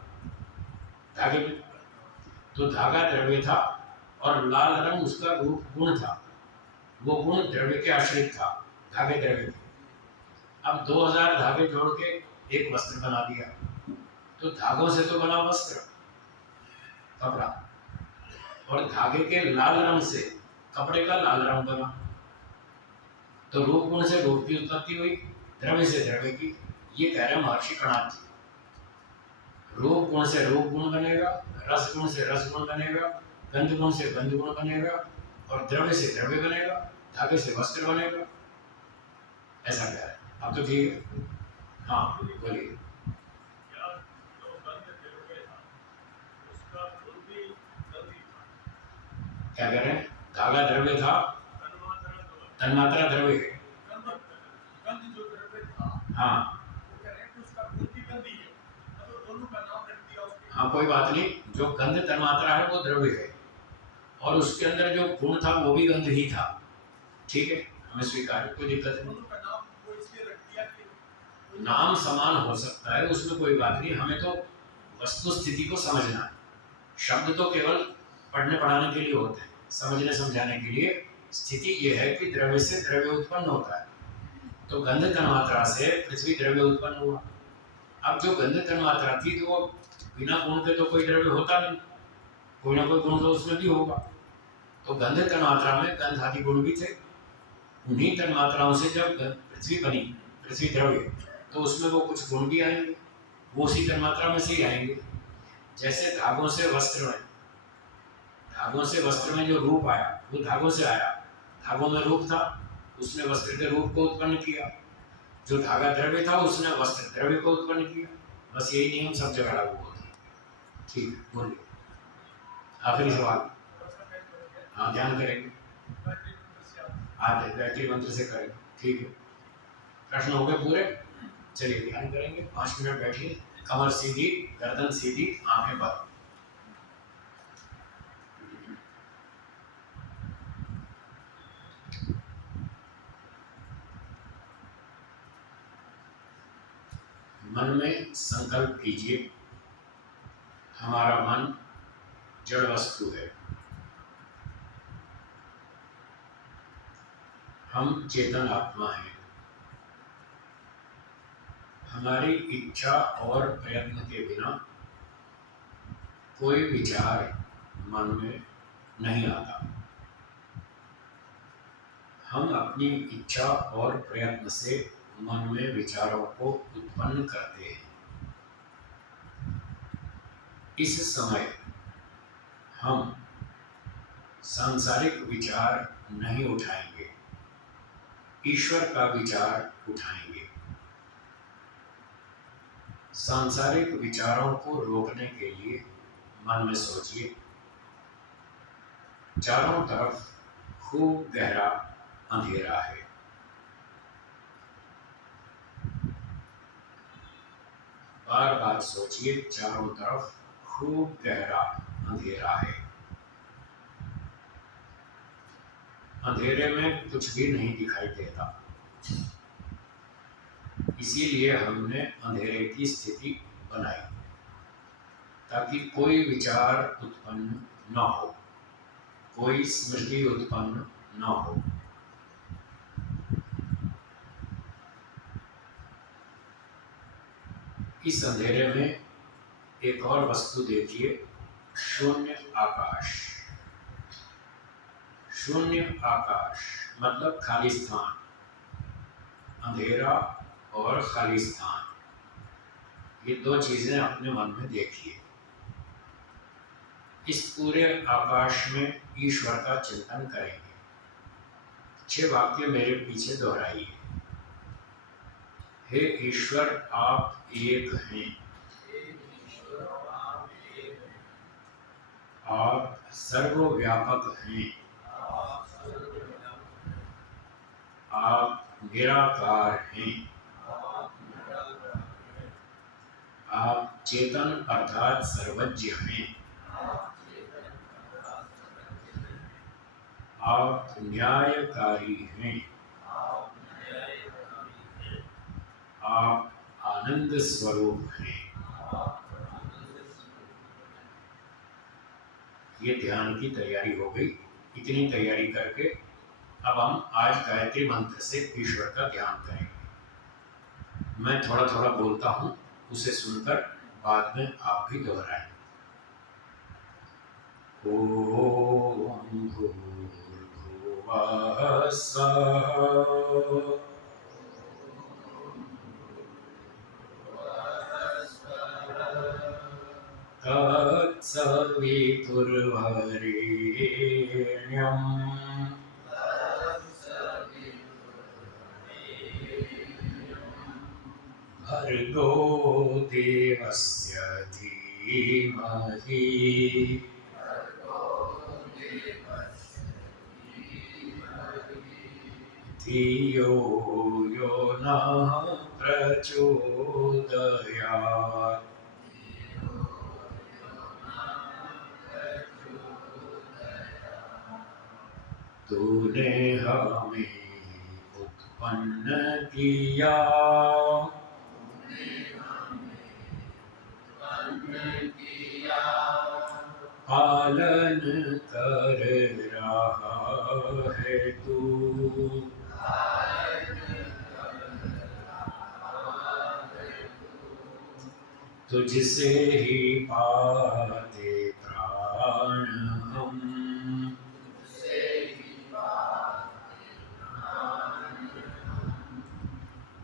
धागे में। तो धागा द्रव्य था और लाल रंग उसका रूप गुण था, वो गुण द्रव्य के आश्रित था, धागे द्रव्य थे। अब 2000 धागे जोड़ के एक वस्त्र बना दिया, तो धागों से तो बना वस्त्र, कपड़ा, और धागे के लाल रंग से कपड़े का लाल रंग बना। तो रूप गुण से रूप की उत्पत्ति हुई, द्रव्य से द्रव्य की। ये कह रहे हैं महर्षि कणाद जी। रूप गुण से रूप गुण बनेगा, रस गुण से रस गुण बनेगा, गंध गुण से गंध गुण बनेगा, और द्रव्य से द्रव्य बनेगा, धागे से वस्त्र बनेगा। ऐसा कह रहे हैं। अब तो ठीक है। हाँ बोलिए। यार जो गंध द्रव्य था उसका गुण भी गंध ही था। क्या कह रहे हैं? धागा द्रव्य था, तन्मात्रा द्रव्य है। गंध जो द्रव्य था, हाँ वो कह रहे हैं कि उसका गुण भी गंध ही है। मतलब दोनों का नाम रख दिया उसके। हाँ, कोई बात नहीं। जो गंध तन्मात्रा है वो द्रव्य है, और उसके अंदर जो गुण था वो भी गंध ही था, ठीक है, हमें स्वीकार है, कोई दिक्कत नहीं। दोनों का नाम वो इसलिए रख दिया कि नाम समान हो सकता है, उसमें कोई बात नहीं। हमें तो वस्तु स्थिति को समझना है। शब्द तो केवल पढ़ने पढ़ाने के लिए होते हैं, समझने समझाने के लिए। स्थिति ये है कि द्रव्य से द्रव्य उत्पन्न होता है। तो गंध तन्मात्रा से पृथ्वी द्रव्य उत्पन्न हुआ। अब जो गंध तन्मात्रा थी, तो वो बिना गुण के तो कोई द्रव्य होता नहीं, कोई ना कोई गुण तो उसमें भी होगा। तो गंध तन्मात्रा में गंध आदि गुण भी थे। उन्हीं तन्मात्राओं से जब पृथ्वी बनी, पृथ्वी द्रव्य, तो उसमें वो कुछ गुण भी आएंगे, वो उसी तन्मात्रा में से ही आएंगे। जैसे धागों से वस्त्र में, धागों से वस्त्र में जो रूप आया वो धागों से आया, धागों में रूप था, उसने वस्त्र के रूप को उत्पन्न किया। जो धागा द्रव्य था उसने वस्त्र द्रव्य को उत्पन्न किया। बस यही नियम सब जगह लागू होता है। ठीक है, बोलिए। आखिरी सवाल। हाँ, ध्यान करेंगे, आज गायत्री मंत्र से करेंगे, ठीक है। प्रश्न हो गए पूरे? चलिए ध्यान करेंगे, 5 मिनट बैठिए, कमर सीधी, गर्दन सीधी, आंखें बंद। मन में संकल्प कीजिए, हमारा मन जड़ वस्तु है, हम चेतन आत्मा हैं। हमारी इच्छा और प्रयत्न के बिना कोई विचार मन में नहीं आता। हम अपनी इच्छा और प्रयत्न से मन में विचारों को उत्पन्न करते हैं। इस समय हम सांसारिक विचार नहीं उठाएंगे, ईश्वर का विचार उठाएंगे। सांसारिक विचारों को रोकने के लिए मन में सोचिए, चारों तरफ खूब गहरा अंधेरा है। बार बार सोचिए, चारों तरफ खूब गहरा अंधेरा है। अंधेरे में कुछ भी नहीं दिखाई देता, इसीलिए हमने अंधेरे की स्थिति बनाई, ताकि कोई विचार उत्पन्न न हो, कोई स्मृति उत्पन्न न हो। इस अंधेरे में एक और वस्तु देखिए, शून्य आकाश। शून्य आकाश मतलब खाली स्थान, अंधेरा और खाली स्थान, ये दो चीजें अपने मन में देखिए। इस पूरे आकाश में ईश्वर का चिंतन करेंगे। 6 वाक्य मेरे पीछे दोहराइए। हे ईश्वर आप एक हैं, आप सर्वव्यापक हैं, आप निराकार हैं, आप चेतन अर्थात सर्वज्ञ हैं, आप न्यायकारी हैं, आप आनंद स्वरूप हैं। ये ध्यान की तैयारी हो गई। इतनी तैयारी करके अब हम आज गायत्री मंत्र से ईश्वर का ध्यान करेंगे। मैं थोड़ा थोड़ा बोलता हूँ, उसे सुनकर बाद में आप भी दोहराएं। ओम भूर्भुवः स्वः तत्सवितुर्वरेण्यम् भर्गो देवस्य धीमहि धियो यो नः प्रचोदयात्। तूने हमें उत्पन्न किया, पालन कर रहा है तू, तुझसे ही पाते प्राण हम,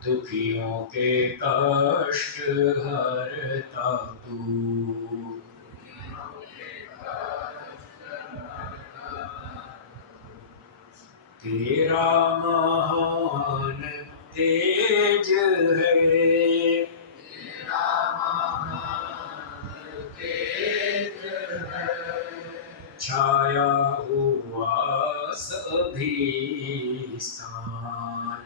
दुखियों के कष्ट हरता तू, तेरा महान तेज है, छाया हुआ सभी स्थान,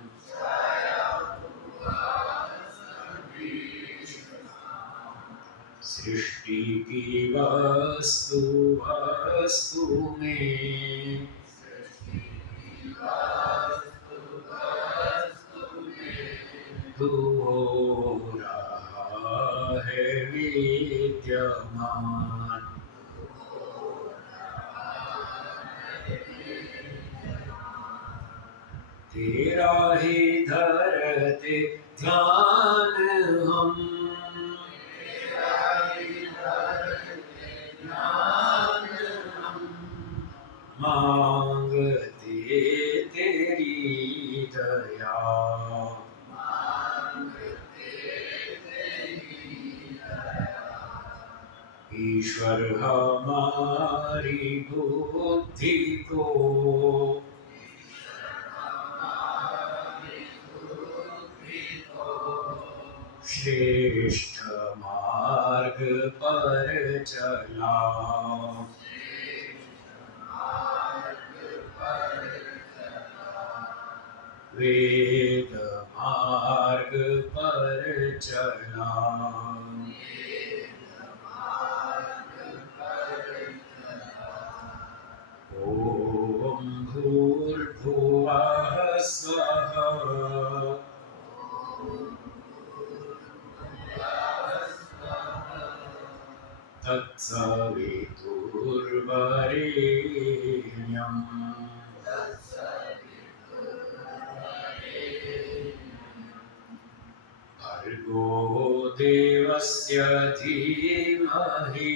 सृष्टि की वस्तु वस्तु में, तू हो रहा है विद्यमान। तेरा ही धरते ध्यान हम, मांगते तेरी दया, ईश्वर हमारी बुद्धि को श्रेष्ठ मार्ग पर चला, वेद मार्ग पर चला, ओम भूर्भुवः स्वः तत्सवितुर्वरेण्यम् भर्गो देवस्य धीमहि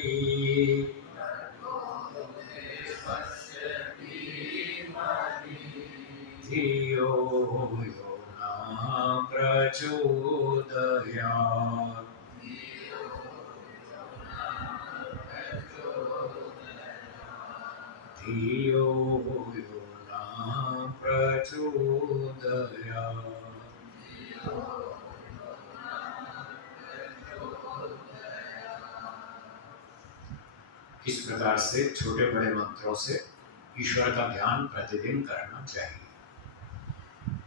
धियो यो नः प्रचोदयात्। धियो यो नः प्रचोदयात्। इस प्रकार से छोटे बड़े मंत्रों से ईश्वर का ध्यान प्रतिदिन करना चाहिए।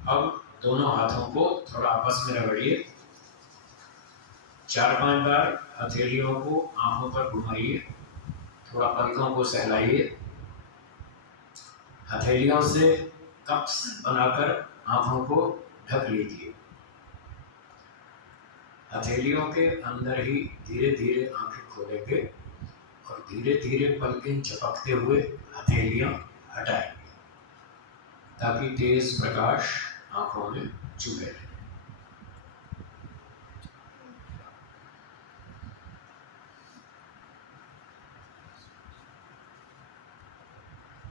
अब दोनों हाथों को थोड़ा आपस में रगड़िए, 4-5 बार हथेलियों को आंखों पर घुमाइए, थोड़ा पलकों को सहलाइए, हथेलियों से कप्स बनाकर आंखों को ढक लीजिए। हथेलियों के अंदर ही धीरे धीरे आंखें खोलेंगे और धीरे धीरे पलकें झपकते हुए हथेलियां हटाएंगे ताकि तेज प्रकाश आंखों में चुभे।